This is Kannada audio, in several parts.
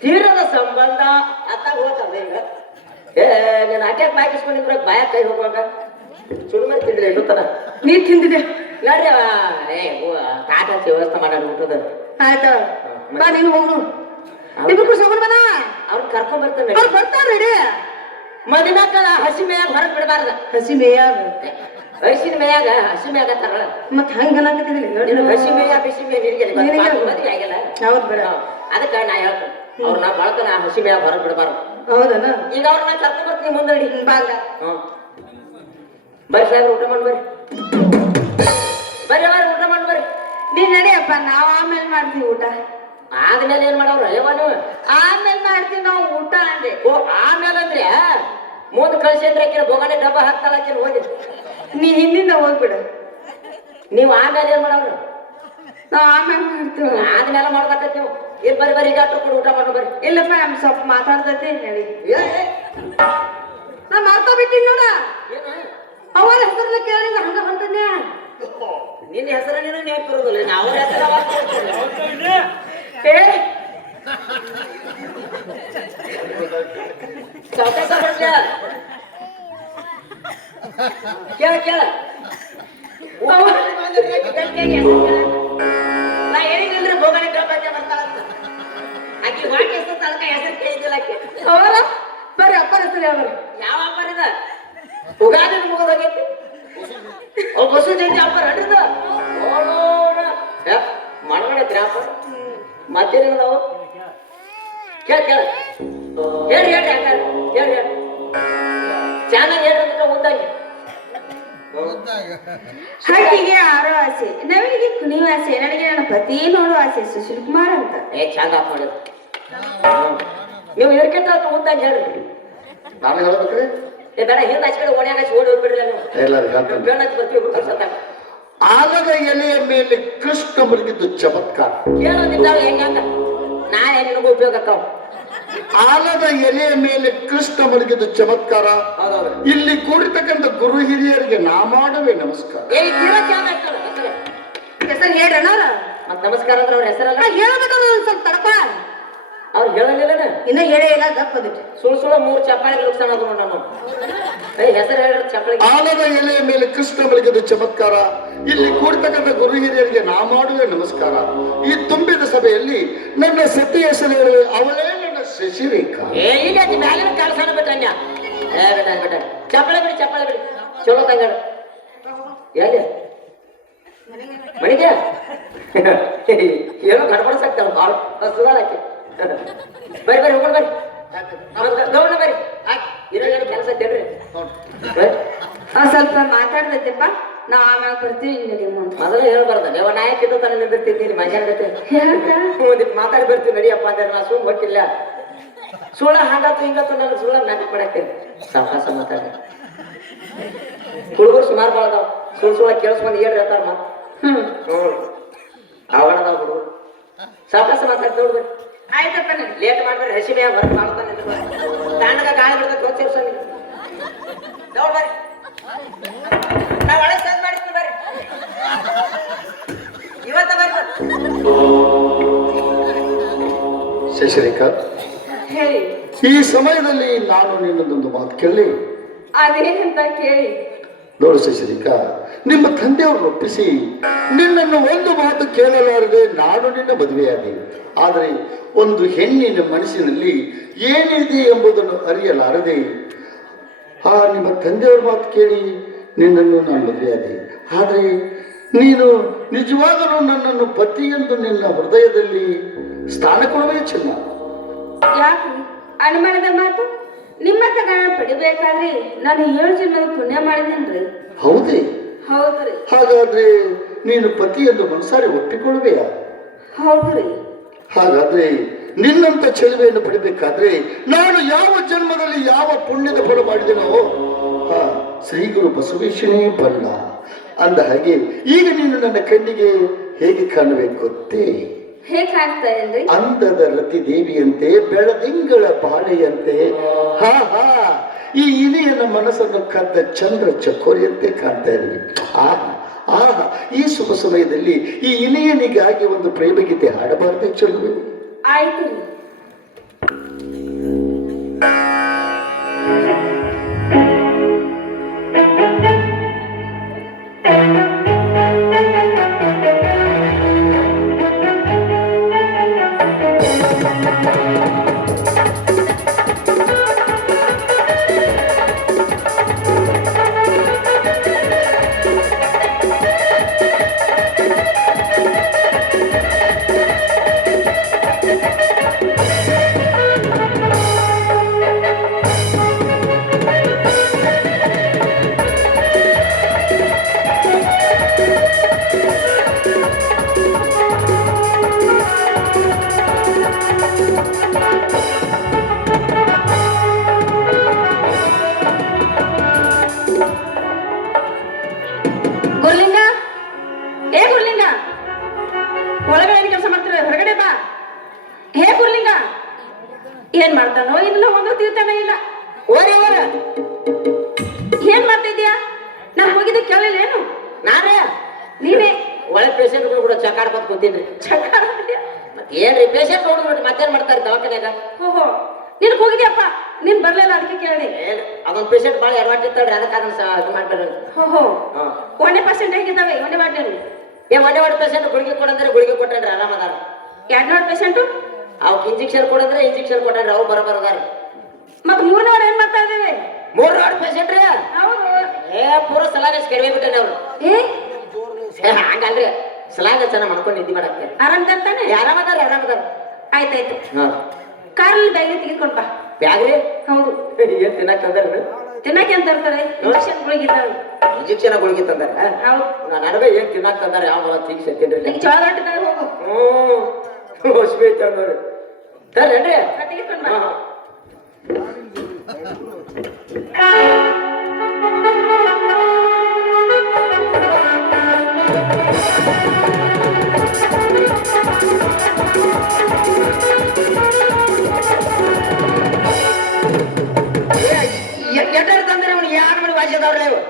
ತೀರದ ಸಂಬಂಧ ಅತ್ತಾಗ ಹೋಗ್ತದ ಈಗ ನೀನ್ ಅಟ್ಯಾಕ್ ಬಾಕಿಸ್ಕೊಂಡಿದ್ರ ಬಾಯ ಕೈ ಹೋಗುವಾಗ ಸುಡುಮರಿ ತಿಂದ್ರೆ ಎನ್ನುತ್ತಾನ ನೀ ತಿಂದಿದೆ ನೋಡ್ರಿ ತಾಟ ವ್ಯವಸ್ಥೆ ಮಾಡೋದು ಊಟದ ಆಯ್ತಾ ಬಾ ನೀನು ಹೋಗು ಇಬ್ಬರು ಸಗೊಂಡ್ ಬನ ಅವ್ರು ಕರ್ಕೊಂಡ್ ಬರ್ತಾನೆ ಅವ್ರು ಬರ್ತಾರ ಮದಿನಾಕ ಹಸಿ ಮೇಯಾಗ ಹೊರಗೆ ಬಿಡಬಾರ್ದ ಹಸಿ ಮೇಯಾಗ ಹಸಿನ ಮೇಯಾಗ ಹಸಿ ಮೇಯಾಗ ತಗೊಳ ಮತ್ ಹಂಗ ಅನ್ನಕತ್ತಿದಿಲ್ಲ ಹಸಿ ಮೇಯ ಬಿಸಿ ಮೇಯ ಮದುವೆ ಆಗಿಲ್ಲ ಹೌದ್ ಬೇಡ ಅದಕ್ಕೆ ನಾ ಹೇಳ್ತೇನೆ ಅವ್ರು ನಾ ಬಳಕ ಹಸಿ ಮೇಯಾಗ ಹೊರಗೆ ಬಿಡಬಾರ್ದು ಹೌದನ ಈಗ ಅವ್ರನ್ನ ಕರ್ಕೊಂಡ್ ಬರ್ತೀನಿ ಮುಂದಡಿ ಬಾಗ ಬರ್ರಿ ಸಾಹೇಬ್ರು ಊಟ ಮಾಡಿ ಬರ್ರಿ ಬರ್ರಿ ಊಟ ಮಾಡಿ ಬರ್ರಿ ನೀನ್ ನಡಿಯಪ್ಪ ನಾವ್ ಆಮೇಲೆ ಮಾಡ್ತೀವಿ ಊಟ ಆದ್ಮೇಲೆ ಏನ್ ಮಾಡವ್ರ ಅಯ್ಯವ ನೀವು ಆಮೇಲೆ ಮಾಡ್ತೀವಿ ನಾವು ಊಟ ಅಂದೆ ಓ ಆಮೇಲೆ ಅಂದ್ರೆ ಮುಂದ್ ಕಳ್ಸಿ ಅಂದ್ರೆ ಆಕಿನ ಬೊಗನೆ ಡಬ್ಬ ಹಾಕ್ತಾಳ ಆಕಿನ ಹೋಗಿ ನೀ ಹಿಂದಿಂದ ಹೋಗ್ಬಿಡ ನೀವು ಆಮೇಲೆ ಏನ್ ಮಾಡವ್ರು ನಾವ್ ಆಮೇಲೆ ಮಾಡ್ತೀವಿ ಆದ್ಮೇಲೆ ಮಾಡ್ಬೇಕತ್ ನೀವು ಏನ್ ಬರ್ರಿ ಈಗ ಕೂಡ ಊಟ ಮಾಡೋ ಬರ್ರಿ ಇಲ್ಲಪ್ಪ ನಮ್ ಸ್ವಲ್ಪ ಮಾತಾಡ್ತೈತಿ ನಡಿ ನಾ ಮಾಡ್ತಾ ಬಿಟ್ಟಿನಿ ನೋಡ ಅವರ ಹೆಸರನ್ನ ಕೇಳಿ ಹಂಗ ಹೊಂಟನ್ಯ ನಿನ್ನ ಹೆಸರು ನೀನು ನೆನಪಿರೋದಿಲ್ಲ ನಾವು ಕೇಳ ಕೇಳ ನಾ ಏನಿಲ್ಲ ಬೋಗಣೆ ಕೇಳ್ಬಂದೆ ಬರ್ತಾಳ ಆಕಿ ವಾಕ್ ಹೆಸರು ಅದಕ್ಕೆ ಹೆಸರು ಕೇಳಿದ್ದಿಲ್ಲ ಆಕಿ ಅವರ ಬರ್ರಿ ಅಪ್ಪನ ಹೆಸರು ಯಾವ್ದು ಯಾವ ಅಪ್ಪರ ಇದ ಉಗಾದಿ ಮುಗಿದೋಗೈತಿ ಬಸು ಜಯಂತಿ ಅಪ್ಪರ ಹಡ್ರದ ಮಾಡಬೇಡ್ರಿ ಅಪ್ಪ ಮತ್ತೇನ ನಾವು ಕೇಳ ಕೇಳ ಹೇಳಿ ಹೇಳಿ ಹಂಗ ಹೇಳಿ ಹೇಳಿ ಚೆನ್ನಾಗಿ ಹೇಳಿದ್ರೆ ಮುಂದಾಗಿ ಹಟ್ಟಿಗೆ ಆರೋ ಆಸೆ ನವನಿಗೆ ಕುಣಿಯುವ ಆಸೆ ನನಗೆ ನನ್ನ ಪತಿ ನೋಡುವ ಆಸೆ ಸುಶೀಲ್ ಕುಮಾರ್ ಅಂತ ಚಂದ ಮಾಡಿದ್ರು ನೀವು ಇದಕ್ಕಿಂತ ಮುಂದಾಗಿ ಹೇಳ್ರಿ ನಾನು ಹೇಳ್ಬೇಕ್ರಿ ಬೇಡ ಹಿಂದೆ ಹಚ್ಕಡೆ ಓಣ್ಯಾಗ ಓಡಿ ಹೋಗ್ಬಿಡ್ರಿ ನೀವು ಬೇಡ ಬರ್ತೀವಿ ಆಲದ ಎಲೆಯ ಮೇಲೆ ಕೃಷ್ಣ ಮಲಗಿದ್ದು ಚಮತ್ಕಾರ ಕೇಳೋದಿದ್ದಾಗ ಹೆಂಗ ನಾಳೆ ನಿನಗೂ ಉಪಯೋಗ ಆಕಾವ್ ಆಲದ ಎಲೆಯ ಮೇಲೆ ಕೃಷ್ಣ ಮಲಗಿದ್ದು ಚಮತ್ಕಾರ ಇಲ್ಲಿ ಕೂಡಿರ್ತಕ್ಕಂಥ ಗುರು ಹಿರಿಯರಿಗೆ ನಾ ಮಾಡುವೆ ನಮಸ್ಕಾರ ಹೆಸರು ಹೇಳ್ರಣ್ಣ ಮತ್ ನಮಸ್ಕಾರ ಅಂದ್ರೆ ಅವ್ರ ಹೆಸರಲ್ಲ ಹೇಳ್ಬೇಕಲ್ಲ ಒಂದ್ ಸ್ವಲ್ಪ ತಡಪ ಅವ್ರು ಹೇಳಲಿಲ್ಲ ಇನ್ನ ಹೇಳೇ ಇಲ್ಲ ಗಪ್ಪದಿಟ್ಟು ಸುಳ್ಳು 3 ಚಪ್ಪಾಳಿಗೆ ನುಕ್ಸಾನ ಆದ್ರು ನಾನು ಹೆಸರು ಹೇಳಿದ್ರೆ ಚಪ್ಪಾಳಿಗೆ ಆಲದ ಎಲೆಯ ಮೇಲೆ ಕೃಷ್ಣ ಮಲಗಿದ್ದು ಚಮತ್ಕಾರ ಇಲ್ಲಿ ಕೂಡಿರ್ತಕ್ಕಂಥ ಗುರು ಹಿರಿಯರಿಗೆ ನಾ ಮಾಡುವೆ ನಮಸ್ಕಾರ ಈ ತುಂಬಿದ ಸಭೆಯಲ್ಲಿ ನನ್ನ ಸತಿ ಹೆಸರು ಹೇಳುವೆ ಅವಳೇ ನನ್ನ ಶಶಿರೇಖಾ ಇಲ್ಲಿ ಅದು ಮ್ಯಾಲಿನ ಕೆಲಸನ ಬಿಟ್ಟನ್ಯ ಬೇಟ ಚಪ್ಪಾಳೆ ಬಿಡಿ ಚಲೋ ತಂಗಡ ಎಲ್ಲಿ ಮಣಿಗೆ ಏನೋ ಗಡ್ಬಡಿಸಾಕ್ತಾಳ ಭಾಳ ಹಸುಗಾಳಕ್ಕೆ ಬರ್ರಿ ಹೋಗೋಣ ಬರ್ರಿ ಗೌಡ ಬರ್ರಿ ಇರೋ ಕೆಲಸ ತೇಳ್ರಿ ಸ್ವಲ್ಪ ಮಾತಾಡ್ದೈತೆಪ್ಪ ನಾವ್ ಆಮ್ಯಾಗ ಬರ್ತೀವಿ ನಡಿ ಮುಂದೆ ಮೊದಲು ಹೇಳ್ಬಾರ್ದ ನೀವು ನಾಯಕ ಇದ್ದು ತಾನೇ ನಿಂದಿರ್ತಿದ್ದೀನಿ ಮಾತಾಡ್ದೈತೆ ಒಂದಿಟ್ಟು ಮಾತಾಡಿ ಬರ್ತೀವಿ ನಡಿಯಪ್ಪ ಅಂದ್ರೆ ನಾ ಸುಮ್ ಗೊತ್ತಿಲ್ಲ ಸುಳ್ಳ ಹಾಗಾತು ಹಿಂಗಾತು ನಾನು ಸುಳ್ಳ ಮ್ಯಾನೇಜ್ ಮಾಡಾಕ್ತೇನೆ ಸಾಹಸ ಮಾತಾಡಿ ಹುಡುಗರು ಸುಮಾರು ಭಾಳ ಅದಾವ ಸುಳ್ಳ ಕೇಳಿಸ್ಕೊಂಡು ಹೇಳ್ರಿ ಹೇಳ್ತಾರ ಮತ್ತೆ ಅವಳದಾವ ಹುಡುಗರು ಸಾಹಸ ಮಾತಾಡ್ತಾ ನೋಡ್ಬೇಡಿ ಆಯ್ತಪ್ಪ ಲೇಟ್ ಮಾಡ್ಬೇಡಿ ಹಸಿ ಬೇಗ ಹೊರಗೆ ಮಾಡ್ತಾನೆ ತಣ್ಣಗ ಗಾಳಿ ಬಿಡ್ತದೆ ಗೊತ್ತಿರ್ಸ ನೋಡ್ ಬರ್ರಿ ನಾ ಒಳಗೆ ಚಂದ ಮಾಡಿರ್ತೀನಿ ಬರ್ರಿ ಶಶಿರೇಖಾ, ಹೇಳಿ. ಈ ಸಮಯದಲ್ಲಿ ನಾನು ನಿನ್ನದೊಂದು ಮಾತು ಕೇಳಿ. ಅದೇನಂತ ಕೇಳಿ. ನೋಡು ಶಶಿರೇಖಾ, ನಿಮ್ಮ ತಂದೆಯವರು ಒಪ್ಪಿಸಿ ನಿನ್ನನ್ನು ಒಂದು ಮಾತು ಕೇಳಲಾರದೆ ನಾನು ನಿನ್ನ ಮದುವೆಯಾದೆ. ಆದರೆ ಒಂದು ಹೆಣ್ಣಿನ ಮನಸ್ಸಿನಲ್ಲಿ ಏನಿದೆ ಎಂಬುದನ್ನು ಅರಿಯಲಾರದೆ ನಿಮ್ಮ ತಂದೆಯವ್ರ ಮಾತು ಕೇಳಿ ನಿನ್ನನ್ನು ನಾನು ಮದುವೆಯಾದೆ. ಆದರೆ ನೀನು ನಿಜವಾಗಲೂ ನನ್ನನ್ನು ಪತಿ ಎಂದು ನಿನ್ನ ಹೃದಯದಲ್ಲಿ ಸ್ಥಾನ ಕೊಡುವೆ ಚೆನ್ನ. ಯಾಕೆ ಅನುಮಾನದ ಮಾತು? ನಿಮ್ಮ ತಗಣ ಪಡಿಬೇಕಾದ್ರೆ ನಾನು 7 ಜನ್ಮದ ಪುಣ್ಯ ಮಾಡಿದ್ದೇನ್ರಿ. ಹೌದೇ? ಹೌದ್ರಿ. ಹಾಗಾದ್ರೆ ನೀನು ಪತಿ ಎಂದು ಮನಸಾರಿ ಒಪ್ಪಿಕೊಳ್ಳುವೆಯಾ? ಹೌದ್ರಿ. ಹಾಗಾದ್ರೆ ನಿನ್ನಂತ ಚೆಲುವೆಯನ್ನು ಪಡಿಬೇಕಾದ್ರೆ ನಾನು ಯಾವ ಜನ್ಮದಲ್ಲಿ ಯಾವ ಪುಣ್ಯದ ಫಲ ಮಾಡಿದೆನೋ ಶ್ರೀ ಗುರು ಬಸವೇಶ್ವರನೇ ಬಲ್ಲ. ಅಂದ ಹಾಗೆ ಈಗ ನೀನು ನನ್ನ ಕಣ್ಣಿಗೆ ಹೇಗೆ ಕಾಣಬೇಕು ಗೊತ್ತೇ? ಹೇಗೆ ಕಾಣ್ತಾ ಇದ್ರಿ? ಅಂದದ ರತಿ ದೇವಿಯಂತೆ, ಬೆಳದಿಂಗಳ ಬಾಳೆಯಂತೆ, ಈ ಇಲಿಯನ ಮನಸ್ಸನ್ನು ಕದ್ದ ಚಂದ್ರ ಚಕೋರಿಯಂತೆ ಕಾಣ್ತಾ ಇದ್ವಿ. ಈ ಶುಭ ಸಮಯದಲ್ಲಿ ಈ ಇಲಿಯನಿಗಾಗಿ ಒಂದು ಪ್ರೇಮಗೀತೆ ಹಾಡಬಾರದೆ ಚೆಲುವೆ? ಆಯ್ತು. ಏನ್ ಮಾಡ್ತಾನೋ ಇಲ್ಲ, ಒಂದು ತಿಳ್ತಾನೆ ಇಲ್ಲ. ಏನ್ ಮಾಡ್ತಾ ಇದೀಯಾ? ನಾನು ಹೋಗಿದ್ದು ಕೇಳಿಲ್ಲ ಏನು? ನಾನೇ ನೀನೇ ಒಳ್ಳೆ ಪೇಷಂಟ್ಗಳು ಕೂಡ ಚಕಾಡ್ಕೊತ ಕೂತೀನಿ. ಏನ್ರಿ ಪೇಷಂಟ್ ನೋಡ್ಬಿಟ್ಟು ಮತ್ತೇನ್ ಮಾಡ್ತಾರೆ ದವಾಖಾನ್ಯಾಗ? ಓಹೋ, ನೀನ್ ಹೋಗಿದ್ಯಪ್ಪ, ನೀನ್ ಬರ್ಲಿಲ್ಲ ಅದಕ್ಕೆ ಕೇಳಿ. ಅದೊಂದ್ ಪೇಷಂಟ್ ಭಾಳ ಅಡ್ವಾಂಟ್ ಇರ್ತಾಳ್ರಿ, ಅದಕ್ಕೆ ಅದನ್ನ ಇದು ಮಾಡ್ಬೇಡ್ರಿ. ಓಹೋ, ಒಂದೇ ಪರ್ಸೆಂಟ್ ಹೇಗಿದ್ದಾವೆ? ಒಂದೇ ಮಾಡ್ತೇನೆ. ಒಂದೇ ವಾರ್ಡ್ ಪೇಷಂಟ್ ಗುಳಿಗೆ ಕೊಡಂದ್ರೆ ಗುಳಿಗೆ ಕೊಟ್ಟನ್ರಿ, ಆರಾಮದಾರ. 2 ವಾರ್ಡ್ ಪೇಷಂಟು ಅವಕ್ಕೆ ಇಂಜೆಕ್ಷನ್ ಕೊಡಂದ್ರೆ ಇಂಜೆಕ್ಷನ್ ಕೊಟ್ಟನ್ರಿ, ಅವು ಬರಬರದಾರ. ಮತ್ 3ನೇ ವಾರ್ಡ್ ಏನ್ ಮಾಡ್ತಾ ಇದ್ದೇವೆ? 3 ವಾರ್ಡ್ ಪೇಷಂಟ್ ರೀ. ಹೌದು. ಪೂರ ಸಲಾನೇಶ್ ಕೆಡವೆ ಬಿಟ್ಟನೆ ಅವ್ರು. ಹಂಗಲ್ರಿ, ಸಲಾಂಗ ಚೆನ್ನಾಗಿ ಮಾಡ್ಕೊಂಡು ನಿದ್ದೆ ಮಾಡಕ್ಕೆ ಆರಾಮ್ದಾನೆ. ಆರಾಮದಾರ, ಆರಾಮದಾರ. ಆಯ್ತಾಯ್ತು. ಕಾರಲ್ಲಿ ಬ್ಯಾಗ್ ತೆಗೆದುಕೊಂಡ್ ಬಾ. ಬ್ಯಾಗ್ರಿ? ಹೌದು. ಏನ್ ತಿನ್ನಕ್ ತಂದಾರ? ತಿನ್ನಕ್ಕೆ ಅಂತ ಇರ್ತಾರೆ, ಇಂಜೆಕ್ಷನ್ ಗುಳಿಗಿದ್ದಾವೆ. ಇಂಜೆಕ್ಷನ್ ಗುಳಿಗೆ ತಂದಾರ? ಹೌದು. ನನಗೆ ಏನ್ ತಿನ್ನಕ್ ತಂದಾರ? ಯಾವ ಬರ ತೀಗ್ ಸತ್ತಿನ್ರಿ. ಈಗ ಜೋಳ ಹೊಟ್ಟಿದ್ದಾರೆ, ಹೋಗು. ಹೊಸ್ಬಿ ತಂದವ್ರಿ ತರ್ರೇನ್ರಿ? ತೆಗೆದುಕೊಂಡ್ ಬಾ. ಎಟ್ಟಾರು ತಂದ್ರೆ ಅವ್ನು ಯಾರು ಮಾಡಿ ವಾಸಿದವ್ರಲ್ಲ ಇವು?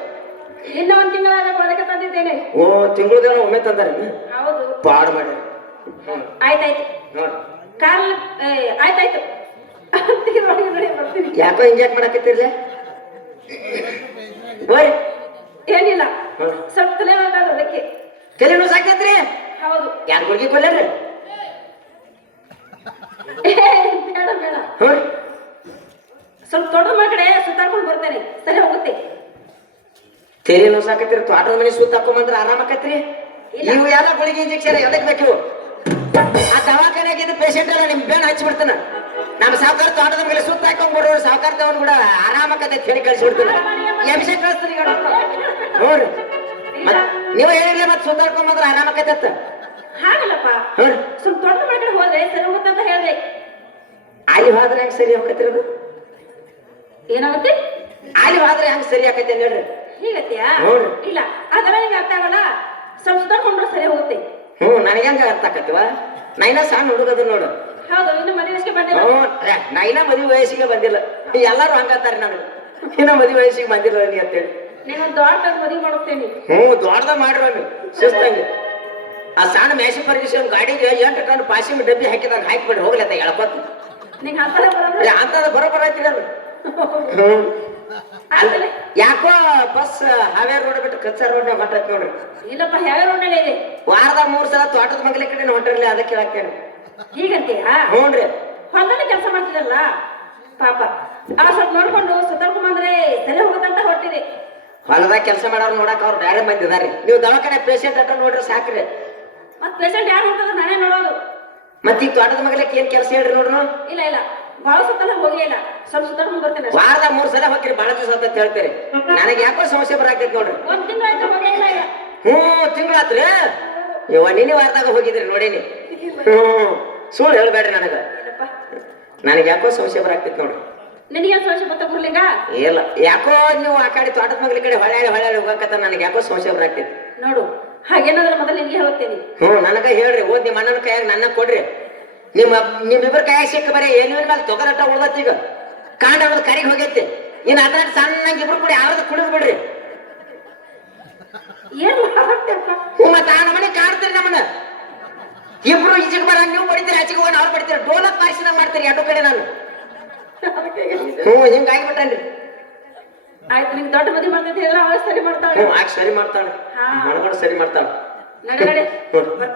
ಇನ್ನ 1 ತಿಂಗಳಾಗ ಅದಕ್ಕೆ ತಂದಿದ್ದೇನೆ. ಓ, ತಿಂಗಳದೇನ ಒಮ್ಮೆ ತಂದಾರ? ಹೌದು. ಪಾಡ್ ಮಾಡಿ. ಆಯ್ತಾಯ್ತು. ನೋಡಿ ಕಾರಲ್ಲಿ ಆಯ್ತಾಯ್ತು. ಬರ್ತೀನಿ. ಯಾಕೋ ಇಂಜೆಕ್ಟ್ ಮಾಡಕತ್ತಿರ್ಲ? ಓಯ್ ಏನಿಲ್ಲ, ಸ್ವಲ್ಪ ತಲೆ ಹೋಗೋದು ಅದಕ್ಕೆ. ತಲೆ ನೋವು ಸಾಕೈತ್ರಿ? ಹೌದು. ಯಾರು ಗುಳಿಗೆ ಕೊಲ್ಲೇನ್ರಿ? ಬೇಡ ಬೇಡ, ಹ್ಞೂ, ಸ್ವಲ್ಪ ದೊಡ್ಡ ಕಡೆ ಸುತ್ತಾಡ್ಕೊಂಡು ಬರ್ತೇನೆ, ಸರಿ ಹೋಗುತ್ತೆ. ತಲೆ ನೋವು ಸಾಕೈತ್ರಿ, ತೋಟದ ಮನೆ ಸುತ್ತ ಹಾಕೊಂಬಂದ್ರೆ ಆರಾಮಕತ್ರಿ. ಇವು ಎಲ್ಲ ಗುಳಿಗೆ ಇಂಜೆಕ್ಷನ್ ಎದಕ್ ಬೇಕಿವು? ಆ ದವಾಖಾನೆಯಾಗಿದ್ದ ಪೇಷಂಟ್ ಎಲ್ಲ ನಿಮ್ ಬೇಣ ಹಚ್ಚಿಬಿಡ್ತಾನ. ನಮ್ಮ ಸಾವುಕಾರ ತೋಟದ ಮೇಲೆ ಸುತ್ತ ಹಾಕೊಂಡ್ ಕೊಡೋರು ಸಾವುಕಾರ ತಗೊಂಡ್ ಕೂಡ ಆರಾಮಕತ್ತೆ ಹೇಳಿ ಕಳ್ಸಿಬಿಡ್ತಾನ. ಎಮ್ಸೆ ಕಳಿಸ್ತಾನೆ. ನೋಡ್ರಿ, ನೀವು ಹೇಳಿಲ್ಲ ಮತ್ತೆ ಸುತ್ತಾಡ್ಕೊಂಡ್ ಆರಾಮಕತ್ತ. ಹಾಗಲ್ಲಪ್ಪ, ಸ್ವಲ್ಪ ದೊಡ್ಡ ಕಡೆ ಹೋದ್ರೆ ಸರಿ ಹೋಗುತ್ತೆ ಅಂತ ಹೇಳಿದೆ. ಅಲ್ಲಿ ಹೋದ್ರೆ ಹೆಂಗ್ ಸರಿ ಆಕತ್ತಿರೋದು? ಏನಾಗುತ್ತೆ? ಅಲ್ಲಿ ಹೋದ್ರೆ ಹೆಂಗ್ ಸರಿ ಆಕೈತೆ ಹೇಳ್ರಿ? ಹೀಗತ್ತೀಯಾ? ಇಲ್ಲ, ಅದರ ಈಗ ಅರ್ಥ ಆಗಲ್ಲ. ಸ್ವಲ್ಪ ಸುತ್ತಾಡ್ಕೊಂಡ್ರೆ ಸರಿ ಹೋಗುತ್ತೆ. ನನಗೆ ಹೆಂಗ ಅರ್ಥ ಆಕತ್ತಿವ? ನೈನ ಸಣ್ಣ ಹುಡುಗದ ನೋಡು. ಹೌದು, ಇನ್ನು ಮದುವೆ ವಯಸ್ಸಿಗೆ ಬಂದಿಲ್ಲ. ನೈನ ಮದುವೆ ವಯಸ್ಸಿಗೆ ಬಂದಿಲ್ಲ. ಎಲ್ಲಾರು ಹಂಗತ್ತಾರೆ ನನಗೆ, ಇನ್ನ ಮದುವೆ ವಯಸ್ಸಿಗೆ ಬಂದಿಲ್ಲ ನೀ ಅಂತೇಳಿ. ನೀನೊಂದು ದೊಡ್ಡ ಮದುವೆ ಮಾಡುತ್ತೇನೆ. ದೊಡ್ಡದ ಮಾಡ್ರಿ ಸುಸ್ತಂಗೆ. ಆ ಸಣ್ಣ ಮ್ಯಾಸಿ ಪರ್ಗಿಸಿ ಗಾಡಿಗೆ 8 ಟನ್ ಪಾಸಿಂಗ್ ಡಬ್ಬಿ ಹಾಕಿದಾಗ ಹಾಕಿಬಿಡ್ರಿ ಹೋಗ್ಲತ್ತ ಎಳ್ಕೊತ ನಿಂಗೆ ಅಂತಾನೆ ಬರೋದು ಅಂತದ ಬರೋಬರ ಐತಿ ಅದು ಯಾಕೋ ಬಸ್ ಹಾವೇರಿ ರೋಡ್ ಬಿಟ್ಟು ಕಚ್ಚಾ ರೋಡ್ ಹೊಂಟೈತಿ ನೋಡ್ರಿ ಇಲ್ಲಪ್ಪ ಯಾವ ರೋಡಲ್ಲೇ ಇದೆ ವಾರದ 3 ಸಲ ತೋಟದ ಮಗಲ ಕಡೆ ಹೊಂಟಿರ್ಲಿ ಅದಕ್ಕೆ ಕೇಳಾಕ್ತೇನೆ ಹೀಗಂತೀಯಾ ಹ್ಞೂನ್ರಿ ಹೊಲದಲ್ಲಿ ಕೆಲಸ ಮಾಡ್ತಿರಲ್ಲ ಪಾಪ ಆ ಸ್ವಲ್ಪ ನೋಡ್ಕೊಂಡು ಸುತ್ತಾಡ್ಕೊಂಬಂದ್ರೆ ಸರಿ ಹೋಗುತ್ತಂತ ಹೊಟ್ಟಿರಿ ಹೊಲದಾಗ ಕೆಲಸ ಮಾಡೋರು ನೋಡಕ್ ಅವ್ರು ಬೇರೆ ಮಂದಿ ಇದಾರೆ ನೀವು ದವಾಖಾನೆ ಪೇಷಂಟ್ ಅಂತ ನೋಡ್ರಿ ಸಾಕ್ರಿ ಮತ್ ಪೇಷಂಟ್ ಯಾರು ನೋಡ್ತದ ನಾನೇ ನೋಡೋದು ಮತ್ ಈಗ ತೋಟದ ಮಗಲಕ್ಕೆ ಏನ್ ಕೆಲಸ ಹೇಳ್ರಿ ನೋಡ್ರು ಇಲ್ಲ ಇಲ್ಲ ಬಹಳ ಸುತ್ತಲ್ಲ ಹೋಗೇ ಇಲ್ಲ ಸ್ವಲ್ಪ ಸುತ್ತಾಡ್ಕೊಂಡ್ ಬರ್ತೇನೆ ವಾರದ 3 ಸಲ ಹೋಗ್ರಿ ಬಹಳ ದಿವಸ ಅಂತ ಹೇಳ್ತೀರಿ ನನಗೆ ಯಾಕೋ ಸಮಸ್ಯೆ ಬರಾಕೈತಿ ನೋಡ್ರಿ ಒಂದ್ ತಿಂಗಳಾಯ್ತು ಹೋಗೇ ಇಲ್ಲ ಈಗ ತಿಂಗಳಾತ್ರಿ ಇವ ನಿನ್ನೆ ವಾರದಾಗ ಹೋಗಿದ್ರಿ ನೋಡೀನಿ ಸುಳ್ಳು ಹೇಳ್ಬೇಡ್ರಿ ನನಗೆ ಯಾಕೋ ಸಮಸ್ಯೆ ಬರಾಕ್ತೈತಿ ನೋಡ್ರಿ ನಿನಗೇನು ಸಮಸ್ಯೆ ಗೊತ್ತ ಬರ್ಲಿಂಗ ಇಲ್ಲ ಯಾಕೋ ನೀವು ಆ ಕಡೆ ತೋಟದ ಮಗಲ ಕಡೆ ಹೊಳ್ಯಾಡಿ ಹೋಗಕತ್ತ ನನಗೆ ಯಾಕೋ ಸಮಸ್ಯೆ ಬರಾಕ್ತೈತಿ ನೋಡು ಹಾಗೇನಾದ್ರೆ ಮೊದಲು ನಿನ್ಗೆ ಹೇಳ್ತೇನೆ ನನಗ ಹೇಳ್ರಿ ಓದ್ ನಿಮ್ಮ ಅಣ್ಣನ ಕೈಯಾಗ ನನ್ನ ಕೊಡ್ರಿ ನಿಮ್ಮಿಬ್ಬರ ಕೈಯಾಗ ಸಿಕ್ಕ ಬರೀ ಏನಿನ ಮೇಲೆ ತೊಗರಟ್ಟ ಉಳ್ದತ್ತಿ ಈಗ ಕಾಂಡ ಅನ್ನೋದು ಕರಿಗೆ ಹೋಗೈತಿ ಇನ್ನು ಅದ್ರ ಸಣ್ಣಂಗೆ ಇಬ್ರು ಕೂಡಿ ಯಾವ್ದು ಕುಡಿದ್ ಬಿಡ್ರಿ ಏನ್ ಮಾಡ್ತೇಪ್ಪ ಮತ್ತೆ ಆ ನಮ್ಮನೆ ಕಾಡ್ತೀರಿ ನಮ್ಮನ್ನ ಇಬ್ರು ಈಚೆಗೆ ಬರ ನೀವು ಬಡಿತೀರಿ ಆಚೆಗೆ ಹೋಗಿ ಅವ್ರು ಬಡಿತೀರಿ ಡೋಲಕ್ ಪಾಯಿಸಿನ ಮಾಡ್ತೀರಿ ಎರಡು ಕಡೆ ನಾನು ಹಿಂಗಾಗಿಬಿಟ್ಟನ್ರಿ ಆಯ್ತು ನಿನ್ ದೊಡ್ಡ ಮದುವೆ ಮಾಡ್ತೈತಿ ಎಲ್ಲ ಅವಳು ಸರಿ ಮಾಡ್ತಾಳೆ ಆಗ ಸರಿ ಮಾಡ್ತಾಳೆ ಮನಗಡೆ ಸರಿ ಮಾಡ್ತಾಳೆ ನಡಿ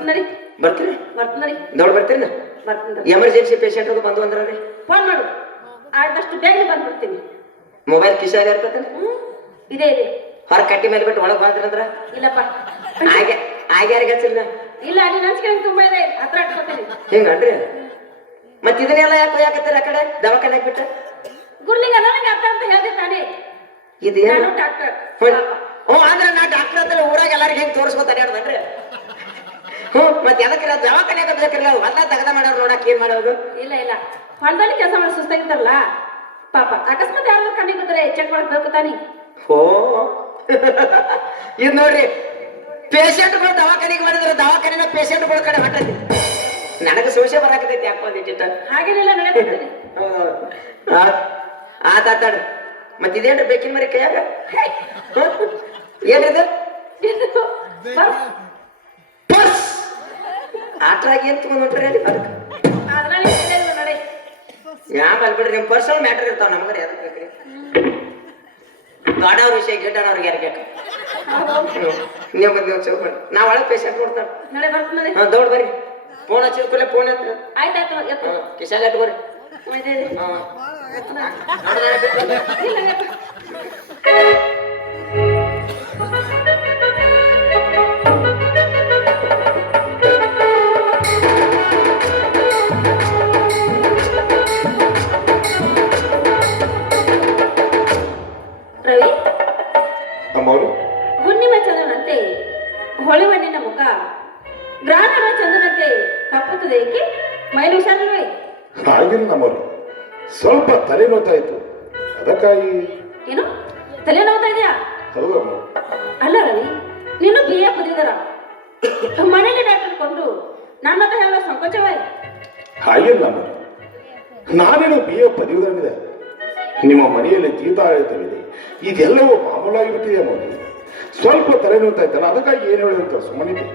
ನಡಿ ಬರ್ತೀನಿ ಬರ್ತೀರಿ ಬರ್ತೀನಿ ದೊಡ್ಡ ಬರ್ತೀರಿ ಬರ್ತೀನಿ ಎಮರ್ಜೆನ್ಸಿ ಪೇಷಂಟ್ ಅದು ಬಂದು ಅಂದ್ರೆ ಫೋನ್ ಮಾಡು ಆದಷ್ಟು ಬೇಗ ಬಂದ್ಬಿಡ್ತೀನಿ ಮೊಬೈಲ್ ಕಿಶಾಗ ಇರ್ತದೆ ಇದೆ ಇದೆ ಹೊರ ಕಟ್ಟಿ ಮೇಲೆ ಬಿಟ್ಟು ಒಳಗೆ ಹೋದ್ರಂದ್ರ ಇಲ್ಲಪ್ಪ ಆಗ್ಯಾರಿಗೆ ಹಚ್ಚಿಲ್ಲ ಇಲ್ಲ ನೀನ್ ಹಂಚ್ಕೊಂಡು ತುಂಬಾ ಇದೆ ಹತ್ರ ಇಟ್ಕೊತೀನಿ ಹಿಂಗನ್ರಿ ಮತ್ ಇದನ್ನೆಲ್ಲ ಯಾಕೆ ಯಾಕತ್ತೀರ ಆ ಕಡೆ ದವಾಖಾನೆ ಬಿಟ್ಟ ಗುರ್ಲಿಂಗ ನನಗೆ ಅರ್ಥ ಅಂತ ಹೇಳ್ದೆ ತಾನೇ ಇದೇನು ಡಾಕ್ಟರ್ ಅಂದ್ರೆ ನಾ ಡಾಕ್ಟರ್ ಅಂತ ಊರಾಗ ಎಲ್ಲಾರಿಗೆ ಹೆಂಗ್ ತೋರಿಸ್ಕೊತಾನೆ ಹೇಳ್ದನ್ರಿ ಮತ್ತೆ ಎದಕ್ಕಿರ ದವಾಖಾನೆ ಬೇಕಿರಲ್ಲ ಹೊಲ ತಗದ ಮಾಡೋರು ನೋಡಕ್ ಏನ್ ಮಾಡೋದು ಇಲ್ಲ ಇಲ್ಲ ಹೊಲದಲ್ಲಿ ಕೆಲಸ ಮಾಡಿ ಸುಸ್ತಾಗಿರ್ತಾರಲ್ಲ ಪಾಪ ಅಕಸ್ಮಾತ್ ಯಾರು ಕಣ್ಣಿಗೆ ಬಿದ್ದರೆ ಚೆಕ್ ಮಾಡಬೇಕು ತಾನೇ ಓ ಇದು ನೋಡ್ರಿ ಪೇಷಂಟ್ಗಳು ದವಾಖಾನೆಗೆ ಮಾಡಿದ್ರೆ ದವಾಖಾನೆ ಪೇಷಂಟ್ಗಳ ಕಡೆ ಹೊಂಟೈತಿ ನನಗೆ ಸೋಸೆ ಬರಾಕತೈತಿ ಯಾಕೋ ಒಂದಿಟ್ಟಿಟ್ಟ ಹಾಗೇನಿಲ್ಲ ನಡೆಯತ್ತೀನಿ ಆತಾಡ್ರಿ ಮತ್ ಇದೇನ್ರಿ ಬೇಕಿನ ಮರಿ ಕೈಯಾಗ ಏನಿದು ಪರ್ಸ್ ಆಟ್ರಾಗಿ ಏನ್ ತಗೊಂಡ್ ಹೊಂಟ್ರಿ ಅಲ್ಲಿ ಅದಕ್ಕೆ ನಡೆ ಯಾವ ಅಲ್ಬಿಡ್ರಿ ನಿಮ್ ಪರ್ಸನಲ್ ಮ್ಯಾಟರ್ ಇರ್ತಾವ ನಮ್ಗೆ ಯಾವ್ದಕ್ಕೆ ಬೇಕ್ರಿ ದೊಡ್ಡವ್ರ ವಿಷಯ ಗಿಡ್ಡವ್ರಿಗೆ ಯಾರು ಬೇಕು ನೀವು ಚೌಕ್ ಮಾಡಿ ನಾ ಒಳಗೆ ಪೇಷಂಟ್ ನೋಡ್ತಾರ ನಡೆ ಬರ್ತೀನಿ ದೌಡ್ ಬರ್ರಿ ಫೋನ್ ಹಚ್ಚಿದ ಕೂಡಲೇ ಫೋನ್ ಹತ್ರ ಆಯ್ತಾಯ್ತು ಕಿಶಾಗ ಇಟ್ಕೋರಿ ರವಿ ಅಮ್ಮವರು ಹುಣ್ಣಿಮೆ ಚಂದ್ರನಂತೆ ಹೊಳೆವಣ್ಣಿನ ಮುಖ ಗ್ರಾಮೀಣ ಚಂದ್ರನಂತೆ ಕಪ್ಪುತ್ತದೆ ಏಕೆ ಮೈಲು ಹುಷಾರಿಲ್ವೇ ಹಾಗಿಲ್ಲ ನಮ್ಮವರು ಸ್ವಲ್ಪ ತಲೆ ನೋತಾಯ್ತು ಅದಕ್ಕಾಗಿ ಏನು ತಲೆ ನೋವ್ತಾ ಇದೆಯಾ ಹೌದು ಅಮ್ಮ ಅಲ್ಲ ರವಿ ನೀನು ಬಿ ಎ ಪದವೀಧರ ಮನೇಲಿ ಡಾಕ್ಟರ್ ಕೊಂಡು ನನ್ನ ಹತ್ರ ಹೇಳೋ ಸಂಕೋಚವೇ ಹಾಗಿಲ್ಲ ಅಮ್ಮ ನಾನೇನು BA ಪದವೀಧರನಿದೆ ನಿಮ್ಮ ಮನೆಯಲ್ಲಿ ಜೀತಾಡಳಿತವಿದೆ ಇದೆಲ್ಲವೂ ಮಾಮೂಲಾಗಿ ಬಿಟ್ಟಿದೆ ಅಮ್ಮ ಸ್ವಲ್ಪ ತಲೆ ನೋತಾಯ್ತಲ್ಲ ಅದಕ್ಕಾಗಿ ಏನು ಹೇಳಿದಂತ ಸುಮ್ಮನಿದೆ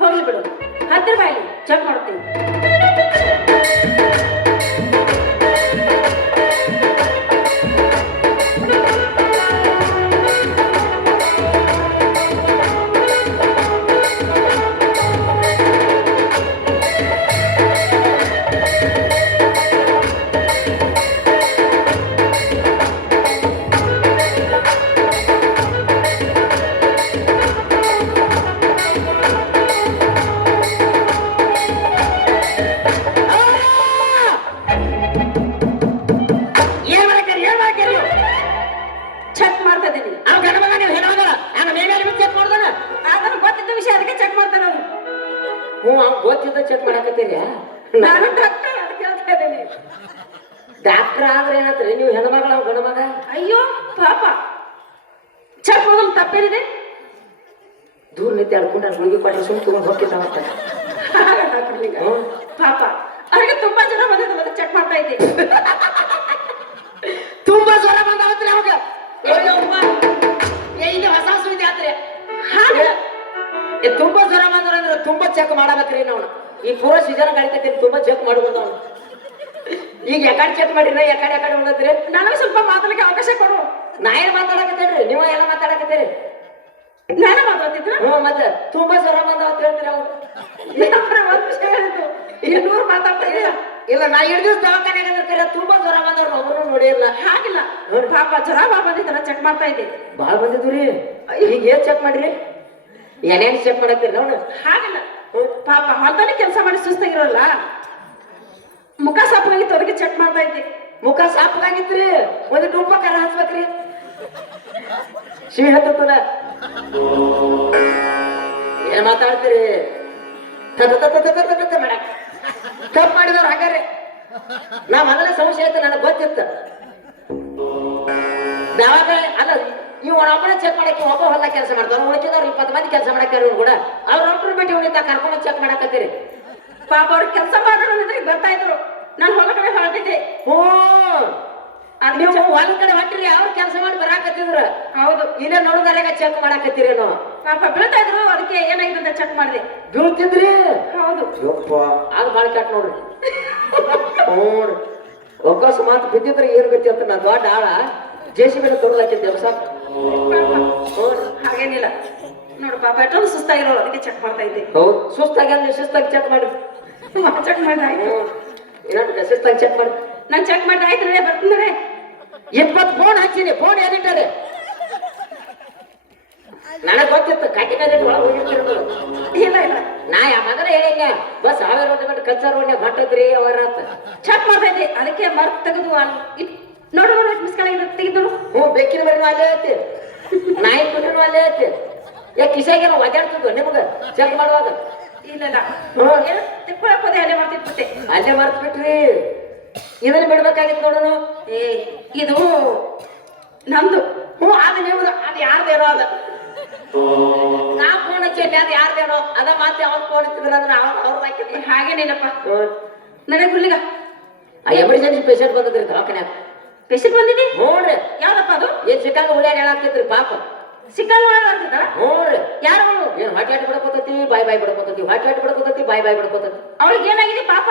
ಹೋಗ್ಲಿ ಬಿಡು ಹತ್ತಿರ ಬಾಯಿಲಿ ಚೆಕ್ ಮಾಡ್ತೀನಿ ಚೆಕ್ ಮಾಡ್ತಾ ಇದ್ದೀನಿ ಚೆಕ್ ಮಾಡ್ತಾನೆ ಅವನು ಅವ್ನು ಗೊತ್ತಿದ್ದ ಚೆಕ್ ಮಾಡಕತ್ತೀರಿ ನಾನು ಡಾಕ್ಟರ್ ಅದು ಕೇಳ್ತಾ ಇದ್ದೀನಿ ಡಾಕ್ಟರ್ ಆದ್ರೆ ಏನತ್ರಿ ನೀವು ಹೆಣ್ಮಗಳ ಗಂಡ ಮಗ ಅಯ್ಯೋ ಪಾಪ ಚೆಕ್ ಮಾಡೋದು ತಪ್ಪೇನಿದೆ ದೂರ ನಿಂತು ಆಡ್ಕೊಂಡು ಹುಡುಗಿ ಕೊಟ್ಟರೆ ಸುಮ್ಮನೆ ತಗೊಂಡು ಹೋಗ್ತಿದ್ದಾವ ಪಾಪ ಅವ್ರಿಗೆ ತುಂಬಾ ಜನ ಬಂದಿದ್ದು ಮತ್ತೆ ಚೆಕ್ ಮಾಡ್ತಾ ಇದ್ದೀನಿ ತುಂಬಾ ಜ್ವರ ಬಂದಾವತ್ರಿ ಅವಾಗ ಇದು ಹೊಸ ಸುದ್ದಿ ಆತ್ರಿ ತುಂಬಾ ಜ್ವರ ಬಂದ್ರ ಅಂದ್ರೆ ತುಂಬಾ ಚೆಕ್ ಮಾಡಬೇಕ್ರಿ ನಾವು ಈ ಪೂರ ಸೀಸನ್ ಕಳಿತೈತಿ ತುಂಬಾ ಚೆಕ್ ಮಾಡ್ಬೋದು ನಾವು ಈಗ ಯಾಕಡೆ ಚೆಕ್ ಮಾಡಿರಿ ಯಾಕಡೆ ಉಂಡತ್ರಿ ನನಗೆ ಸ್ವಲ್ಪ ಮಾತಾಡಕ್ಕೆ ಅವಕಾಶ ಕೊಡು. ನಾ ಏನ್ ಮಾತಾಡಕತ್ತೇನ್ರಿ ನೀವು ಎಲ್ಲ ಮಾತಾಡಕತ್ತೀರಿ ನಾನೇ ಮಾತಾಡ್ತಿದ್ರ ಮತ್ತೆ ತುಂಬಾ ಜ್ವರ ಬಂದ ಅಂತ ಹೇಳ್ತೀರಿ ಅವ್ರು ಒಂದ್ ವಿಷಯ ಹೇಳಿದ್ದು 200 ಮಾತಾಡ್ತಾ ಇದೀಯ. ಇಲ್ಲ ನಾ 2 ದಿವಸ ದವಾಖಾನೆ ತುಂಬಾ ಜ್ವರ ಬಂದವ್ರು ಒಬ್ರು ನೋಡಿರ್ಲ ಹಾಗಿಲ್ಲ ಪಾಪ ಜ್ವರ ಬಂದಿತ್ತಲ್ಲ ಚೆಕ್ ಮಾಡ್ತಾ ಇದ್ದೆ. ಬಾಳ ಬಂದಿದ್ರಿ ಈಗ ಏನ್ ಚೆಕ್ ಮಾಡ್ರಿ ಏನೇನ್ ಚೆಕ್ ಮಾಡತ್ತೀರಿ ನಾವು ಹಾಗಿಲ್ಲ ಪಾಪ ಹೊಲ್ದಲ್ಲಿ ಕೆಲಸ ಮಾಡಿ ಸುಸ್ತಾಗಿರೋಲ್ಲ ಮುಖ ಸಾಪಾಗಿತ್ತು ಅದಕ್ಕೆ ಚೆಕ್ ಮಾಡ್ತಾ ಇದ್ದೆ. ಮುಖ ಸಾಪಾಗಿತ್ರಿ ಒಂದು ಟೂಪ ಕರ ಹಚ್ಬೇಕ್ರಿ ಶಿವಿ ಹತ್ತಲ್ಲ ಏನ್ ಮಾತಾಡ್ತೀರಿ ಮಾಡಕ್ ತಪ್ಪು ಮಾಡಿದವ್ರು ಹಾಗಾರೆ ನಾ ಮೊದಲ ಸಮಸ್ಯೆ ಆಯ್ತು ನನಗೆ ಗೊತ್ತಿತ್ತು ದವಾಖಾನೆ ಅಲ್ಲ ಇವ್ ಒಬ್ಬನೇ ಚೆಕ್ ಮಾಡಕ್ಕೆ ಒಬ್ಬ ಹೊಲ ಕೆಲಸ ಮಾಡ್ತಾರ ಉಳಿಕಿದವ್ರು 20 ಮಂದಿ ಕೆಲಸ ಮಾಡಕ್ಕಾರ ಕೂಡ ಅವ್ರ ಒಬ್ಬರು ಬಿಟ್ಟು ಉಳಿತಾ ಕರ್ಕೊಂಡ್ ಚೆಕ್ ಮಾಡಕತ್ತೀರಿ ಪಾಪ ಅವ್ರು ಕೆಲಸ ಮಾಡೋಣ ಬರ್ತಾ ಇದ್ರು ನಾನು ಹೊಲ ಕಡೆ ಹೊರಟಿದ್ದೆ. ನೀವು ಹೊಲ ಕಡೆ ಹೊಟ್ಟಿರಿ ಅವ್ರು ಕೆಲಸ ಮಾಡಿ ಬರಾಕತ್ತಿದ್ರು ಹೌದು ಇಲ್ಲೇ ನೋಡಿದಾರಾಗ ಚೆಕ್ ಮಾಡಕತ್ತೀರೇನೋ ಪಾಪ ಬೀಳ್ತಾ ಇದ್ರು ಅದಕ್ಕೆ ಏನಾಗಿದೆ ಅಂತ ಚೆಕ್ ಮಾಡಿದೆ. ಬೀಳ್ತಿದ್ರಿ ಹೌದು ಯಪ್ಪ ಅದು ಬಾಳ ಕೆಟ್ಟ ನೋಡ್ರಿ ನೋಡ್ರಿ ಅಕಸ್ಮಾತ್ ಬಿದ್ದಿದ್ರೆ ಏನ್ ಗತಿ ಅಂತ ನಾ ದೊಡ್ಡ ಆಳ ಜೇಸಿ ಮೇಲೆ ತೊಡಲಾಕಿದ್ದೆ ಹೊಸ ಹಾಗೇನಿಲ್ಲ ನೋಡು ಪಾಪ ಎಷ್ಟೊಂದು ಸುಸ್ತಾಗಿರೋರು ಅದಕ್ಕೆ ಚೆಕ್ ಮಾಡ್ತಾ ಇದ್ದೆ. ಹೌದು ಸುಸ್ತಾಗಿ ಅಲ್ಲಿ ಶಿಸ್ತಾಗಿ ಚೆಕ್ ಮಾಡಿ ಚೆಕ್ ಮಾಡಿದ ಆಯ್ತು ಇನ್ನೊಂದು ಶಿಸ್ತಾಗಿ ಚೆಕ್ ಮಾಡಿ ನಾನು ಚೆಕ್ ಮಾಡಿದ ಆಯ್ತು ನಡೆ ಬರ್ತೀನಿ 20 ಫೋನ್ ಹಚ್ಚಿನಿ ಫೋನ್ ಏನಿಟ್ಟಾರೆ ನನಗೆ ಗೊತ್ತಿತ್ತು ಕಟ್ಟಿ ಮೇಲೆ ಒಳಗೆ ಹೋಗಿರ್ತಿರೋದು ಇಲ್ಲ ಇಲ್ಲ ನಾ ಮಗನ ಹೇಳಿಂಗ ಬಸ್ 1000 ರೋಡ್ ಬಿಟ್ಟು ಕಚ್ಚಾ ರೋಡ್ನಾಗ ಹೊಂಟದ್ರಿ ಅವರ ಚೆಕ್ ಮಾಡ್ತಾ ಇದ್ದೆ ಅದಕ್ಕೆ ಮರ್ಕ್ ತೆಗೆದು ನೋಡು ನೋಡು ಮಿಸ್ಕಾಲಾಗಿದೆ ತೆಗೆದು ಹ್ಞೂ ಬೆಕ್ಕಿನ ಮರಿನೂ ಅಲ್ಲೇ ಐತಿ ನಾಯಿ ಕುರಿನೂ ಅಲ್ಲೇ ಐತಿ ಯಾಕೆ ಕಿಸಾಗೇನೋ ಒದ್ದಾಡ್ತಿದ್ವು ನಿಮ್ಗೆ ಚೆಕ್ ಮಾಡುವಾಗ ಇಲ್ಲ ಇಲ್ಲ ತಿಕ್ಕೊಳಕ್ ಹೋದೆ ಅಲ್ಲೇ ಮಾಡ್ತಿದ್ಬಿಟ್ಟೆ ಅಲ್ಲೇ ಮರ್ತ್ ಬಿಟ್ರಿ ಇದನ್ನ ಬಿಡ್ಬೇಕಾಗಿತ್ತು ನೋಡೋಣ ಏ ಇದು ನಮ್ದು ಹ್ಞೂ ಅದು ನಿಮ್ದು ಅದು ಯಾರ್ದೇನೋ ಅದು ನಾ ಫೋನ್ ಹಚ್ಚಿ ಅದು ಯಾರ್ದೇನೋ ಅದ ಮಾತೆ ಅವ್ರು ಫೋನ್ ಹಚ್ಚಿದ್ರ ಅಂದ್ರೆ ಅವ್ರದ್ದು ಹಾಕಿದ್ವಿ ಹಾಗೇನಿಲ್ಲಪ್ಪ ನನಗೆ ಗುಲ್ಲಿಗ ಎಮರ್ಜೆನ್ಸಿ ಪೇಷಂಟ್ ಬಂದಿದ್ರಿ ದವಾಖಾನ್ಯಾಗ ಪೇಷಂಟ್ ಬಂದಿದೆ ನೋಡ್ರಿ ಯಾವ್ದಪ್ಪ ಅದು ಏನ್ ಸಿಕ್ಕಂಗ ಉಳಿಯಾಡ ಹೇಳಾಕ್ತಿದ್ರಿ ಪಾಪ ಸಿಕ್ಕಂಗ್ ಮಾಡ್ತಿದ್ದಾರ ನೋಡ್ರಿ ಯಾರು ಏನ್ ಹೊಟ್ಟೆ ಬಿಡ್ಕೋತತಿ ಬಾಯ್ ಬಿಡ್ಕೋತತಿ ಹೊಟ್ಟೆ ಬಿಡ್ಕೋತತಿ ಬಾಯ್ ಬಿಡ್ಕೋತತಿ ಅವಳಿಗೆ ಏನಾಗಿದೆ ಪಾಪ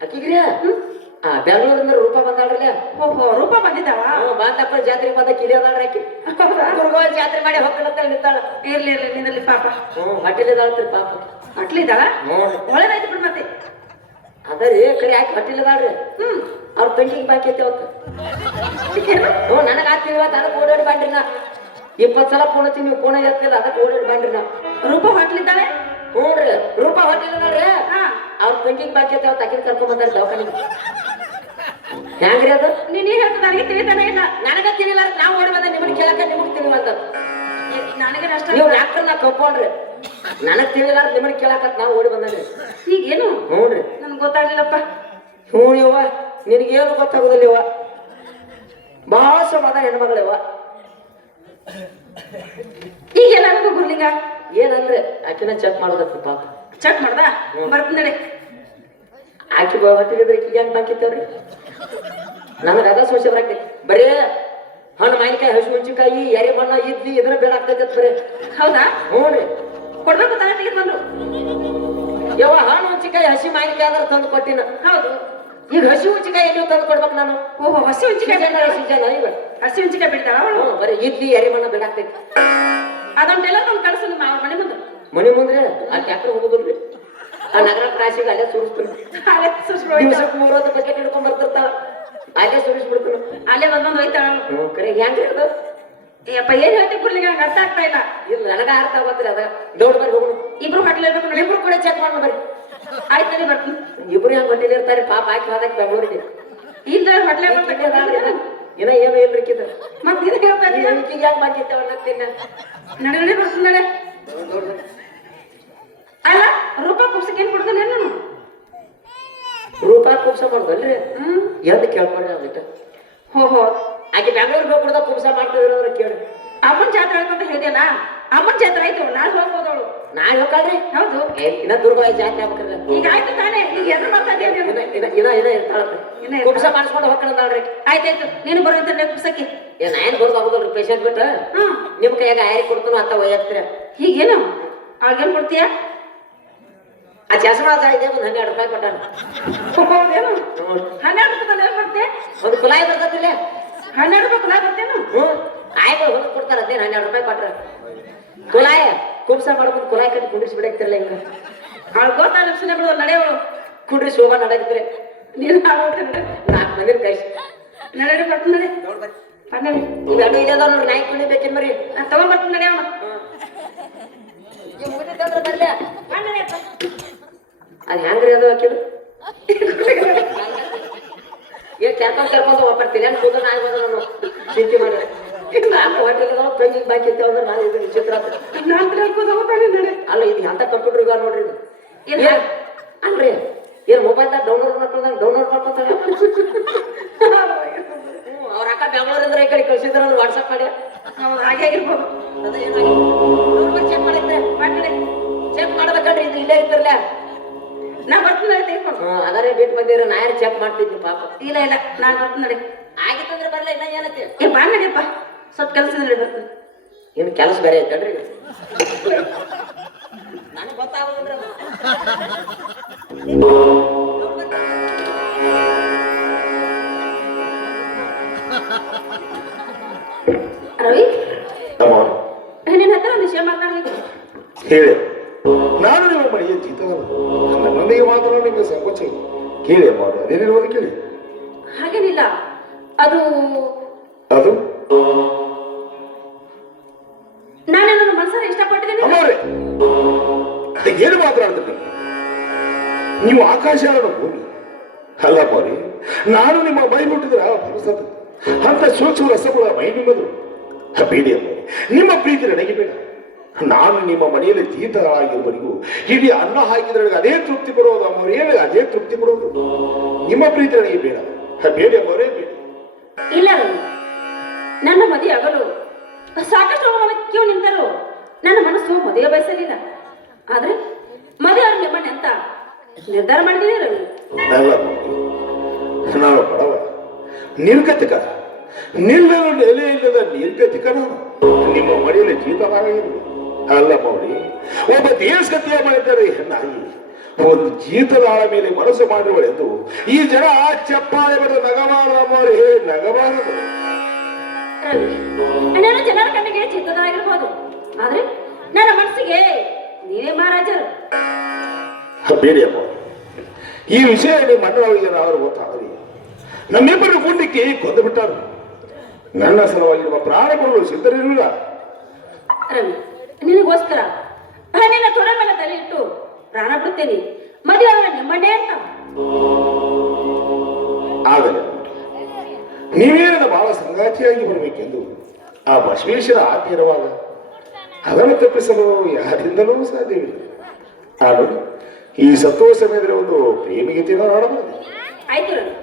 ಅಕ್ಕಿಗ್ರಿ ಬೆಂಗಳೂರಿಂದ ರೂಪ ಬಂದಾಳ್ರಲ್ಲ ಓಹೋ ರೂಪ ಬಂದಿದ್ದಾವ ಮಾತಪ್ಪ ಜಾತ್ರೆ ಬಂದ ಕಿಲಿ ಅದಾಳ್ರಿ ಆಕಿ ದುರ್ಗೋ ಜಾತ್ರೆ ಮಾಡಿ ಹೊಕ್ಕಳತ್ತ ನಿಂತಾಳ ಇರ್ಲಿ ಇರ್ಲಿ ನಿನ್ನಲ್ಲಿ ಪಾಪ ಹೊಟ್ಟೆಲಿ ಇದಾಳ್ರಿ ಪಾಪ ಅಟ್ಲಿದ್ದಾಳ ಒಳ್ಳೆದಾಯ್ತು ಬಿಡ್ ಮತ್ತೆ ಅದರಿ ಕಡೆ ಯಾಕೆ ಹೊಟ್ಟೆಲಿ ಅದಾಳ್ರಿ ಅವ್ರ ಪೆಂಡಿಂಗ್ ಬಾಕಿ ಐತೆ ಅವತ್ತು ನನಗೆ ಆಗ್ತಿಲ್ವ ಅದಕ್ಕೆ ಓಡಾಡಿ ಬಂಡ್ರಿ ನಾ 20 ಸಲ ಫೋನ್ ಹಚ್ಚಿ ನೀವು ಫೋನ್ ಎತ್ತಿಲ್ಲ ಅದಕ್ಕೆ ಓಡಾಡಿ ಬಂಡ್ರಿ ನಾ ರೂಪ ಹೊಟ್ಲಿದ್ದಾಳೆ ಹ್ಞೂನ್ರಿ ರೂಪ ಹೊಟ್ಟೆಲಿ ಅದಾಳ್ರಿ ಅವ್ರ ಪೆಂಡಿಂಗ್ ಬಾಕಿ ಐತೆ ಅವತ್ತು ಅಕ್ಕಿನ ಕರ್ಕೊಂಡ್ ಬಂದಾರ ದವಾಖಾನಿಗೆ ಹ್ಯಾಂಗ್ರಿ ಅದು ನೀನ್ ಹೇಳ್ತ ನನಗೆ ತಿಳಿತಾನೆ ಇಲ್ಲ ನನಗ ತಿಳಿಲ್ಲ ನಾವು ಓಡಿ ಬಂದ ನಿಮಗೆ ಕೇಳಕ ನಿಮಗೆ ತಿಳಿವಂತ ನನಗೆ ನಷ್ಟ ನೀವು ಡಾಕ್ಟರ್ನ ಕಪ್ಕೊಂಡ್ರಿ ನನಗ್ ತಿಳಿಲ್ಲ ನಿಮಗೆ ಕೇಳಕತ್ ನಾವು ಓಡಿ ಬಂದ್ರಿ ಈಗೇನು ಹ್ಞೂನ್ರಿ ನನ್ಗೆ ಗೊತ್ತಾಗ್ಲಿಲ್ಲಪ್ಪ ಹ್ಞೂ ಯವ್ವ ನಿನಗೇನು ಗೊತ್ತಾಗೋದಿಲ್ಲ ಯವ್ವ ಬಹಳ ಸಮಾಧಾನ ಹೆಣ್ಮಗಳವ್ವ ಈಗ ನನಗೂ ಗುರ್ಲಿಂಗ ಏನಂದ್ರೆ ಆಕಿನ ಚೆಕ್ ಮಾಡೋದಕ್ಕೆ ಪಾಪ ಚೆಕ್ ಮಾಡ್ದ ಬರ್ತೀನಿ ಆಕಿ ಹೊಟ್ಟಿದ್ರೆ ಈಗ ಹೆಂಗ್ ಬಾಕಿತ್ತವ್ರಿ ನನಗೆ ಅದ ಸೋಸೆ ಬರಾಕ್ತಿ ಬರೀ ಹಣ್ಣು ಮಾವಿನಕಾಯಿ ಹಸು ಮೆಣಸಿನಕಾಯಿ ಎರೆ ಮಣ್ಣ ಇದ್ವಿ ಇದನ್ನ ಬೇಡ ಆಗ್ತೈತೆ ಬರೀ ಹೌದಾ ಹ್ಞೂ ರೀ ಕೊಡ್ಬೇಕು ತಾನೇ ತೆಗೆದು ಬಂದ್ರು ಯವ್ವ ಹಣ್ಣು ಮೆಣಸಿನಕಾಯಿ ಹಸಿ ಮಾವಿನಕಾಯಿ ಆದ್ರೆ ತಂದು ಕೊಟ್ಟಿನ ಹೌದು ಈಗ ಹಸಿ ಹುಂಚಿಕಾಯಿ ನೀವು ತಂದು ಕೊಡ್ಬೇಕು ನಾನು ಓಹೋ ಹಸಿ ಹುಂಚಿಕಾಯಿ ಸೀಜನ್ ಈಗ ಹಸಿ ಹುಂಚಿಕಾಯಿ ಬಿಡ್ತಾಳ ಅವಳು ಬರೀ ಇದ್ವಿ ಎರೆ ಮಣ್ಣ ಬೇಡ ಆಗ್ತೈತಿ ಅದೊಂದೆಲ್ಲ ತಂದು ಕಳಿಸು ನಿಮ್ಮ ಅವ್ರ ಮನೆ ಮುಂದೆ ಮನೆ ಮುಂದ್ರೆ ಅಲ್ಲಿ ಟ್ಯಾಕ್ಟರ್ ಹೋಗೋದಿಲ್ರಿ ಆ ನಗರ ಕ್ರಾಸಿಗೆ ಅಲ್ಲೇ ಸುರಿಸ್ತೀನಿ ದಿವಸಕ್ಕೆ 30 ಬಕೆಟ್ ಹಿಡ್ಕೊಂಡ್ ಬರ್ತಿರ್ತಾವ ಅಲ್ಲೇ ಸುರಿಸ್ಬಿಡ್ತೀನಿ ಅಲ್ಲೇ ಬಂದು ಹೋಯ್ತಾಳ ಕರೆ ಹೆಂಗ್ರಿ ಅದು ಯಪ್ಪ ಏನ್ ಹೇಳ್ತೀವಿ ಗುರ್ಲಿಂಗ ನಂಗೆ ಅರ್ಥ ಆಗ್ತಾ ಇಲ್ಲ ಇಲ್ಲ ನನಗ ಅರ್ಥ ಆಗೋತ್ರಿ ಅದ ದೌಡ್ ಬರ್ರಿ ಹೋಗೋಣ ಇಬ್ರು ಹೊಟ್ಲಿರ್ಬೇಕು ನೋಡಿ ಇಬ್ರು ಕೂಡ ಚೆಕ್ ಮಾಡೋಣ ಬರ್ರಿ ಆಯ್ತು ಸರಿ ಬರ್ತೀನಿ ಇಬ್ರು ಹೆಂಗ್ ಹೊಟ್ಟೆಲಿ ಇರ್ತಾರೆ ಪಾಪ ಹಾಕಿ ಹೋದಕ್ಕೆ ಬೆಂಗಳೂರಿಗೆ ಇಲ್ಲ ಹೊಟ್ಲೆ ಬರ್ಬೇಕು ಇನ್ನ ಏನು ಇಲ್ರಿಕಿದ ಮತ್ತೆ ಇದು ಹೇಳ್ತಾ ಇದೀಯ ಈಗ ಹೆಂಗ್ ಬಾಕಿತ್ತವಲ್ಲ ನಡೆ ನಡೆ ಬರ್ತೀನಿ ನಡೆ ಅಲ್ಲ ರೂಪ ಪುಸ್ತಕ ಏನ್ ಕೊಡ್ತಾನೆ ನಾನು ರೂಪಾಯಿ ಕುಬ್ಸ ಮಾಡೋದಲ್ರಿ ಎಂದು ಕೇಳ್ಕೊಂಡ್ರಿ ಅದಕ್ಕೆ ಹೋ ಆಕೆ ಬೆಂಗಳೂರಿಗೆ ಹೋಗ್ಬಿಡ್ದ ಕುಬ್ಸ ಮಾಡ್ತಿದ್ರು ಅಂದ್ರೆ ಕೇಳಿ ಅಮ್ಮನ ಜಾತ್ರೆ ಆಯ್ತು ಅಂತ ಹೇಳಿದೆಯಲ್ಲ ಅಮ್ಮನ ಜಾತ್ರೆ ಆಯ್ತು ನಾಳೆ ಹೋಗ್ಬೋದವಳು ನಾಳೆ ಹೋಗ್ರಿ ಹೌದು ಇನ್ನ ದುರ್ಗಾಯಿ ಜಾತ್ರೆ ಆಗ್ಬೇಕ್ರಲ್ಲ ಈಗ ಆಯ್ತು ತಾನೇ ಈಗ ಎದುರು ಮಾಡ್ತಾ ಇದೀಯ ಇನ್ನ ಇರ್ತಾಳ್ರಿ ಕುಬ್ಸ ಮಾಡಿಸ್ಕೊಂಡು ಹೋಗ್ಕೊಂಡ್ರಿ ಆಯ್ತಾಯ್ತು ನೀನು ಬರುವಂತ ಪುಸ್ತಕಕ್ಕೆ ಏನ್ ಬರ್ದು ಆಗೋದಲ್ರಿ ಪೇಷಂಟ್ ಬಿಟ್ಟು ನಿಮ್ ಕೈಯಾಗ ಆಯ್ರಿ ಕೊಡ್ತಾನು ಅಂತ ಒಯ್ಯಾಕ್ತೀರ ಹೀಗೇನು ಅವ್ರಿಗೇನ್ ಕೊಡ್ತೀಯ ಆ ಚಸ್ಮಾ ಇದೆ ಒಂದು 12 ರೂಪಾಯಿ ಕೊಟ್ಟಾನ. ಹೌದೇನು 12 ರೂಪಾಯಿ ಏನ್ ಮಾಡ್ತೆ? ಒಂದು ಕುಲಾಯಿ ಬರ್ತದಿಲ್ಲ. 12 ರೂಪಾಯಿ ಕುಲಾಯಿ ಬರ್ತೇನು? ಆಯ್ತು ಹೊಲಕ್ಕೆ ಕೊಡ್ತಾರ ಅದೇ 12 ರೂಪಾಯಿ ಕೊಟ್ರ ಕುಲಾಯ ಕುಬ್ಸ ಮಾಡ್ಕೊಂಡು ಕುಲಾಯಿ ಕಟ್ಟಿ ಕುಂಡ್ರಿಸಿ ಬಿಡಕ್ತಿರಲ್ಲ ಹಿಂಗ ಗೊತ್ತಾಗ ಲಕ್ಷಣ ಬಿಡುವ ನಡೆಯವರು ಕುಂಡ್ರಿ ಶೋಭಾ ನಡಗಿದ್ರೆ ನೀನು ಆಡೋದ್ರೆ 4 ಮಂದಿ ಕೈಸಿ ನಡೆ ಬರ್ತೀನಿ ನಡೆ ನಡೆ ಇವೆರಡು ಇದೆ ಅದಾವ ನೋಡ್ರಿ ನಾಯಿ ಕುಣಿಬೇಕೇನ್ ಬರೀ ತಗೊಂಡ್ ಬರ್ತೀನಿ ನಡೆಯವ ಅದ್ ಹೆಂಗ್ರಿ ಅದು ಹಾಕಿದ್ರು ಏನ್ ಕರ್ಕೊಂಡ್ ವಾಪರ್ತೀನಿ ಏನ್ ಕೂದ ನಾಯಿ ಬಂದ ನಾನು ಚಿಂತೆ ಮಾಡಿ ಪೆಂಜಿಂಗ್ ಬಾಕಿ ಅಂದ್ರೆ ನಾನು ಇದು ವಿಚಿತ್ರ ಅಲ್ಲ ಇದು ಎಂತ ಕಂಪ್ಯೂಟರ್ ಈಗ ನೋಡ್ರಿ ಇದು ಅಲ್ರಿ ಏನ್ ಮೊಬೈಲ್ದಾಗ ಡೌನ್ಲೋಡ್ ಮಾಡ್ಕೊಂತಾನೆ ಅವ್ರ ಅಕ್ಕ ಬೆಂಗಳೂರಿಂದ ಈ ಕಡೆ ಕಳ್ಸಿದ್ರ ವಾಟ್ಸಪ್ ಮಾಡಿ ಹಾಗೆ ಆಗಿರ್ಬೋದು ಚೆಕ್ ಮಾಡಿದ್ರೆ ಚೆಕ್ ಮಾಡ್ಬೇಕಂದ್ರೆ ಇದು ಇಲ್ಲೇ ಇದ್ರಲ್ಲ ನಾ ಬರ್ತೀನಿ ತೆಗೆದುಕೊಂಡು ಅದರೇ ಬಿಟ್ಟು ಬಂದಿರ ನಾ ಯಾರು ಚೆಕ್ ಮಾಡ್ತಿದ್ವಿ ಪಾಪ ಇಲ್ಲ ನಾನು ಬರ್ತೀನಿ ನಡೆ ಆಗಿತ್ತಂದ್ರೆ ಬರ್ಲ ಇನ್ನ ಏನೈತಿ ಏ ಬಾ ನಡಿಯಪ್ಪ ಸ್ವಲ್ಪ ಕೆಲಸ ಬರ್ತೀನಿ ಇನ್ನು ಕೆಲಸ ಬೇರೆ ಐತಲ್ರಿ ನನಗೆ ಗೊತ್ತಾಗೋದಿಲ್ಲ ರವಿ ನಿನ್ನ ಹತ್ರ ಒಂದು ವಿಷಯ ಮಾತಾಡ್ಬೇಕು ಹೇಳಿ. ನಾನು ನಿಮ್ಮ ಮನೆಯ ಜೀತವಲ್ಲ, ನನ್ನೊಂದಿಗೆ ಮಾತ್ರ ನಿಮಗೆ ಸಂಕೋಚ ಇಲ್ಲ. ಕೇಳಿ ಅಮ್ಮ, ಅದೇನಿರುವುದು ಕೇಳಿ. ಹಾಗೇನಿಲ್ಲ, ಅದು ಅದು ನಾನು ನನ್ನ ಮನಸ್ಸನ್ನು ಇಷ್ಟಪಟ್ಟಿದ್ದೀನಿ. ಅಮ್ಮವ್ರೆ, ಏನು ಮಾತಾಡ್ತೀನಿ ನೀವು? ಆಕಾಶ ಅನ್ನೋ ಭೂಮಿ ಅಲ್ಲ ಮೌರಿ. ನಾನು ನಿಮ್ಮ ಮೈ ಮುಟ್ಟಿದ್ರ ಭರಸದ ಅಂತ ಸೂಕ್ಷ್ಮ ರಸಗಳ ಮೈ ನಿಮ್ಮದು. ಬೇಡಿ ಅಮ್ಮ, ನಿಮ್ಮ ಪ್ರೀತಿ ನನಗೆ ಬೇಡ. ನಾನು ನಿಮ್ಮ ಮನೆಯಲ್ಲಿ ಜೀತಗಳಾಗಿರುವವರೆಗೂ ಇಡೀ ಅನ್ನ ಹಾಕಿದ್ರೆ ಅದೇ ತೃಪ್ತಿ ಕೊಡೋದು ಅಮ್ಮವ್ರು. ಹೇಳಿ, ಅದೇ ತೃಪ್ತಿ ಕೊಡೋದು. ನಿಮ್ಮ ಪ್ರೀತಿ ನನಗೆ ಬೇಡ. ಬೇಡಿ ಅಮ್ಮವರೇ, ಬೇಡ. ಇಲ್ಲ ರವಿ, ನನ್ನ ಮದುವೆ ಆಗಲು ಸಾಕಷ್ಟು ಕ್ಯೂ ನಿಂತರು. ನನ್ನ ಮನಸ್ಸು ಮದುವೆ ಬಯಸಲಿಲ್ಲ. ಆದ್ರೆ ಮದುವೆ ಅವ್ರ ನಿಮ್ಮಣ್ಣ ಅಂತ ನಿರ್ಧಾರ ಮಾಡಿದೀನಿ ರವಿ. ಅಲ್ಲ, ನಾನು ಬಡವ ನಿರ್ಗತಿಕ, ನಿಲ್ಲಲು ನೆಲೆ ಇಲ್ಲದ ನಿರ್ಗತಿಕ. ನಾನು ನಿಮ್ಮ ಮನೆಯಲ್ಲಿ ಜೀತವಾಗಿರುವುದು ಅಲ್ಲ ಮೌಳಿ. ಒಬ್ಬ ದೇಶಗತಿಯ ಮಾಡಿದ್ದಾರೆ ನಾಯಿ ಒಂದು ಜೀತದ ಆಳ ಮೇಲೆ ಮನಸ್ಸು ಮಾಡಿರುವಳೆಂದು ಈ ಜನ ಚಪ್ಪಾಳೆ ಬರೆದು ನಗಬಾರದು. ನಗಬಾರದು ರವಿ, ನಾನು ಜನರ ಕಣ್ಣಿಗೆ ಚಿತ್ತದಾಗಿರ್ಬೋದು, ಆದ್ರೆ ನನ್ನ ಮನಸ್ಸಿಗೆ ನೀವೇ ಮಹಾರಾಜರು. ಬೇಡಿ ಅಮ್ಮ, ಈ ವಿಷಯ ನಿಮ್ಮ ಅಣ್ಣವರಿಗೆ ಅವರು ಗೊತ್ತಾಗಲಿ. ನಮ್ಮಿಬ್ಬರು ಗುಂಡಿಕ್ಕೆ ಕೊಂದು ಬಿಟ್ಟರು. ನನ್ನ ಸಲುವಾಗಿರುವ ಪ್ರಾಣ ಕೊಡಲು ಸಿದ್ಧರಿರಲಿಲ್ಲ. ರವಿ, ನಿನಗೋಸ್ಕರ ನಿನ್ನ ತೊಡೆ ಮೇಲೆ ತಲೆ ಇಟ್ಟು ಪ್ರಾಣ ಬಿಡುತ್ತೇನೆ. ಮದುವೆ ಅವರ ನಿಮ್ಮಣ್ಣೆ ಅಂತ. ಆದರೆ ನೀವೇನ ಬಹಳ ಸಂಗಾತಿಯಾಗಿ ಬರಬೇಕೆಂದು ಆ ಬಸವೇಶ್ವರ ಆಜ್ಞೆ ಇರುವಾಗ ಅದನ್ನು ತಪ್ಪಿಸಲು ಯಾರಿಂದಲೂ ಸಾಧ್ಯವಿಲ್ಲ. ನಾನು ಈ ಸತ್ತುವ ಸಮಯದಲ್ಲಿ ಒಂದು ಪ್ರೇಮಿಗೀತೆಯನ್ನು ಹಾಡಬಹುದು. ಆಯ್ತು ರವಿ.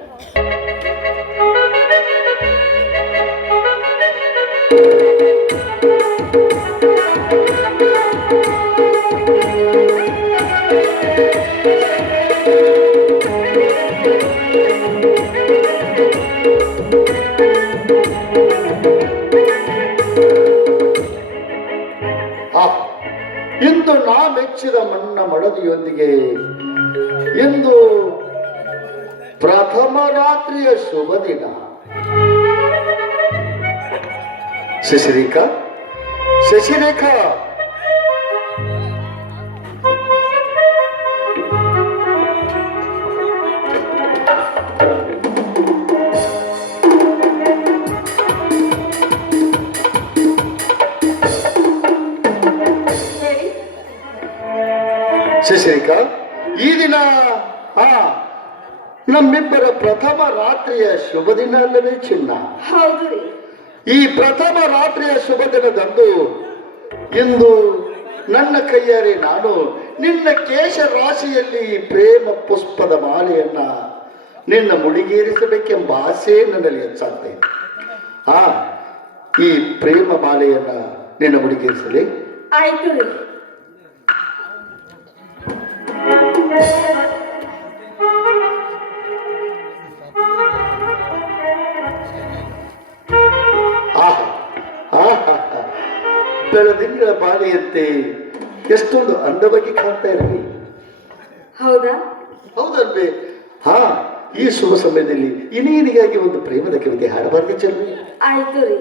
ಇಂದು ನಾ ಮೆಚ್ಚಿದ ಮಣ್ಣ ಮಡದಿಯೊಂದಿಗೆ ಇಂದು ಪ್ರಥಮ ರಾತ್ರಿಯ ಶುಭ ದಿನ. ಶಶಿರೇಖಾ, ಶಶಿರೇಖಾ, ಶಶಿರೇಖಾ, ಈ ದಿನ ನಮ್ಮಿಬ್ಬರ ಪ್ರಥಮ ರಾತ್ರಿಯ ಶುಭ ದಿನ ಅಲ್ಲವೇ ಚಿನ್ನ? ಹೌದು ರೀ. ಈ ಪ್ರಥಮ ರಾತ್ರಿಯ ಶುಭ ದಿನದಂದು ಇಂದು ನನ್ನ ಕೈಯಾರೆ ನಾನು ನಿನ್ನ ಕೇಶ ರಾಶಿಯಲ್ಲಿ ಪ್ರೇಮ ಪುಷ್ಪದ ಮಾಲೆಯನ್ನ ನಿನ್ನ ಮುಡಿಗೇರಿಸಬೇಕೆಂಬ ಆಸೆ ನನ್ನಲ್ಲಿ ಹೆಚ್ಚಾಗ್ತಾ ಇದೆ. ಈ ಪ್ರೇಮ ಮಾಲೆಯನ್ನ ನಿನ್ನ ಮುಡಿಗೇರಿಸಲಿ. ಆಯ್ತು ರೀ. ಬೆಳದಿಂಗಳ ಬಾಳೆಯಂತೆ ಎಷ್ಟೊಂದು ಅಂದವಾಗಿ ಕಾಣ್ತಾ ಇರಲಿ. ಹೌದಾ? ಹೌದಲ್ವೇ? ಹಾ, ಈ ಶುಭ ಸಮಯದಲ್ಲಿ ಇನಿಗಾಗಿ ಒಂದು ಪ್ರೇಮದ ಕವಿತೆ ಹಾಡಬಾರ್ದು ಚೆಲ್ವಿ? ಆಯ್ತು ರೀ.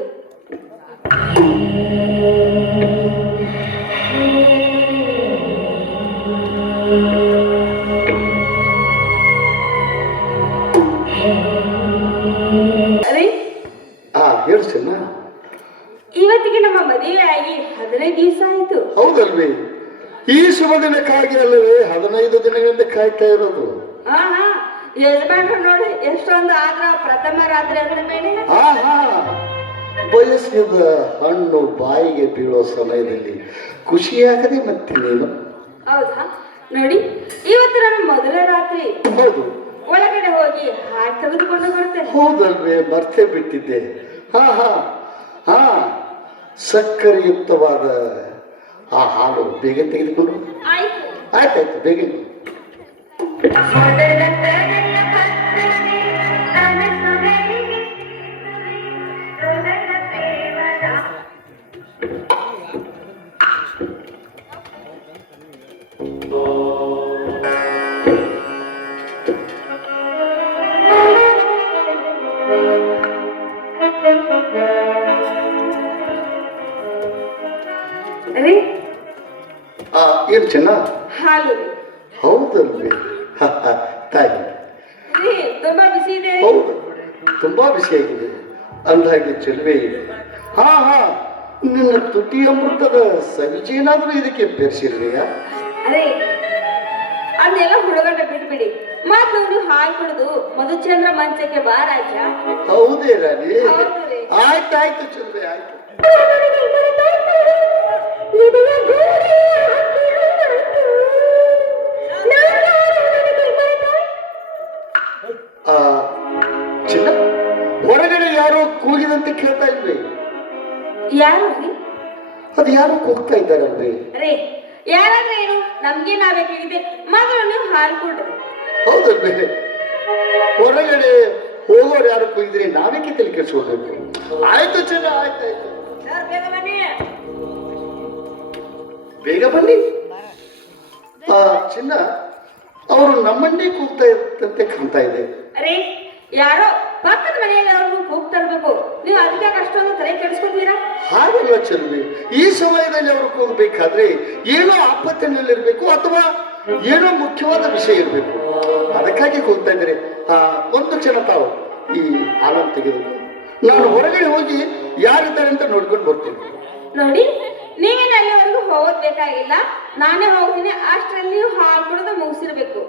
ರೀ, ಹೇಳು ಚೆನ್ನ. ಇವತ್ತಿಗೆ ನಮ್ಮ ಮದುವೆ ಆಗಿ 15 ದಿವಸ ಆಯ್ತು. ಹೌದಲ್ವೇ? ಈ ಶುಭ ದಿನಕ್ಕಾಗಿ ಅಲ್ಲವೇ 15 ದಿನಗಳಿಂದ ಕಾಯ್ತಾ ಇರೋದು. ಹಾ, ಯಜಮಾನ್ರು ನೋಡಿ ಎಷ್ಟೊಂದು ಆದ್ರ ಪ್ರಥಮ ರಾತ್ರಿ ಅಂದ ಮೇಲೆ ಬಯಸಿದ ಹಣ್ಣು ಬಾಯಿಗೆ ಬೀಳೋ ಸಮಯದಲ್ಲಿ ಖುಷಿಯಾಗದೆ ಮತ್ತೆ ನೀನು. ಹೌದಾ? ನೋಡಿ, ಇವತ್ತು ನನ್ನ ಮೊದಲ ರಾತ್ರಿ. ಹೌದು. ಒಳಗಡೆ ಹೋಗಿ ಹಾಲು ತೆಗೆದುಕೊಂಡು ಬರ್ತೇನೆ. ಹೌದಲ್ವೇ? ಮರ್ತೇ ಬಿಟ್ಟಿದ್ದೆ. ಹಾ ಹಾ ಹಾ ಸಕ್ಕರೆಯುಕ್ತವಾದ ಆ ಹಾಲು ಬೇಗ ತೆಗೆದುಕೊಂಡು. ಆಯ್ತು. ಆಯ್ತಾಯ್ತು, ಬೇಗ. ರೀ, ಏನು ಚೆನ್ನ? ಹಾಲು ರೀ. ಹೌದಲ್ವೇ? ತಾಯಿ, ರೀ, ತುಂಬಾ ಬಿಸಿ ಇದೆ. ಹೌದು, ತುಂಬಾ ಬಿಸಿಯಾಗಿದೆ. ಅಂದಾಗೆ ಚೆಲುವೆ ಇದೆ. ಹಾ ಹಾ ನಿನ್ನ ತುಟಿ ಅಮೃತದ ಸವಿಜೇನಾದ್ರೂ ಇದಕ್ಕೆ ಬೆರೆಸಿರ್ಲಿಯಾ? ಅರೇ, ಅದನ್ನೆಲ್ಲ ಹುಡುಗಂಡ ಬಿಟ್ಬಿಡಿ. ಮೊದ್ಲು ನೀವು ಹಾಲು ಕುಡಿದು ಮಧುಚಂದ್ರ ಮಂಚಕ್ಕೆ ಬಾ ರಾಜ. ಹೌದೇ ರಾಣಿ? ಹೌದು ರೀ. ಆಯ್ತಾಯ್ತು ಚೆಲುವೆ, ಆಯ್ತು. ಚಿನ್ನ, ಹೊರಗಡೆ ಯಾರೋ ಕೂಗಿದಂತೆ ಕೇಳ್ತಾ ಇದ್ವಿ. ಯಾರು ರೀ? ಅದು ಯಾರೋ ಕೂಗ್ತಾ ಇದ್ದಾರಲ್ವೇ? ರೇ, ಯಾರಾದ್ರೆ ಏನು, ನಮ್ಗೆ ನಾವೇಕಾಗಿದೆ. ಮೊದಲು ನೀವು ಹಾಲು ಕೊಡ್ರಿ. ಹೌದಲ್ವೇ? ಹೊರಗಡೆ ಹೋಗೋರು ಯಾರು ಕೂಗಿದ್ರೆ ನಾವೇಕೆ ತಲೆ ಕೆಡಿಸ್ಕೊಳ್ಬೇಕು? ಆಯ್ತು ಚಿನ್ನ, ಆಯ್ತಾಯ್ತು. ಬೇಗ ಬನ್ನಿ. ಬೇಗ ಬನ್ನಿ. ಚಿನ್ನ, ಅವರು ನಮ್ಮನ್ನೇ ಕೂಗ್ತಾ ಇರ್ತಂತೆ ಕಾಣ್ತಾ ಇದೆ. ಅರೇ, ಯಾರೋ ಪಕ್ಕದ ಮನೆಯಲ್ಲಿ ಅವ್ರಿಗೂ ಕೂಗ್ತಾ ಇರ್ಬೇಕು. ನೀವು ಅದಕ್ಕೆ ಅಷ್ಟೊಂದು ತಲೆ ಕೆಡಿಸ್ಕೊತೀರಾ? ಹಾಗಲ್ಲ ಚೆಲುವೆ, ಈ ಸಮಯದಲ್ಲಿ ಅವರು ಕೂಗಬೇಕಾದ್ರೆ ಏನೋ ಆಪತ್ತಿನಲ್ಲಿರ್ಬೇಕು ಅಥವಾ ಏನೋ ಮುಖ್ಯವಾದ ವಿಷಯ ಇರಬೇಕು. ಅದಕ್ಕಾಗಿ ಕೂಗ್ತಾ ಇದ್ದಾರೆ. ಒಂದು ಕ್ಷಣ ತಾವು ಈ ಹಾಲನ್ನು ತೆಗೆದುಕೊಂಡು ನಾನು ಹೊರಗಡೆ ಹೋಗಿ ಯಾರಿದ್ದಾರೆ ಅಂತ ನೋಡ್ಕೊಂಡು ಬರ್ತೀನಿ. ನೋಡಿ, ನೀವೇನು ಅಲ್ಲಿವರೆಗೂ ಹೋಗೋದ್ ಬೇಕಾಗಿಲ್ಲ, ನಾನೇ ಹೋಗ್ತೀನಿ. ಅಷ್ಟರಲ್ಲಿ ನೀವು ಹಾಲು ಕುಡಿದು ಮುಗಿಸಿರ್ಬೇಕು.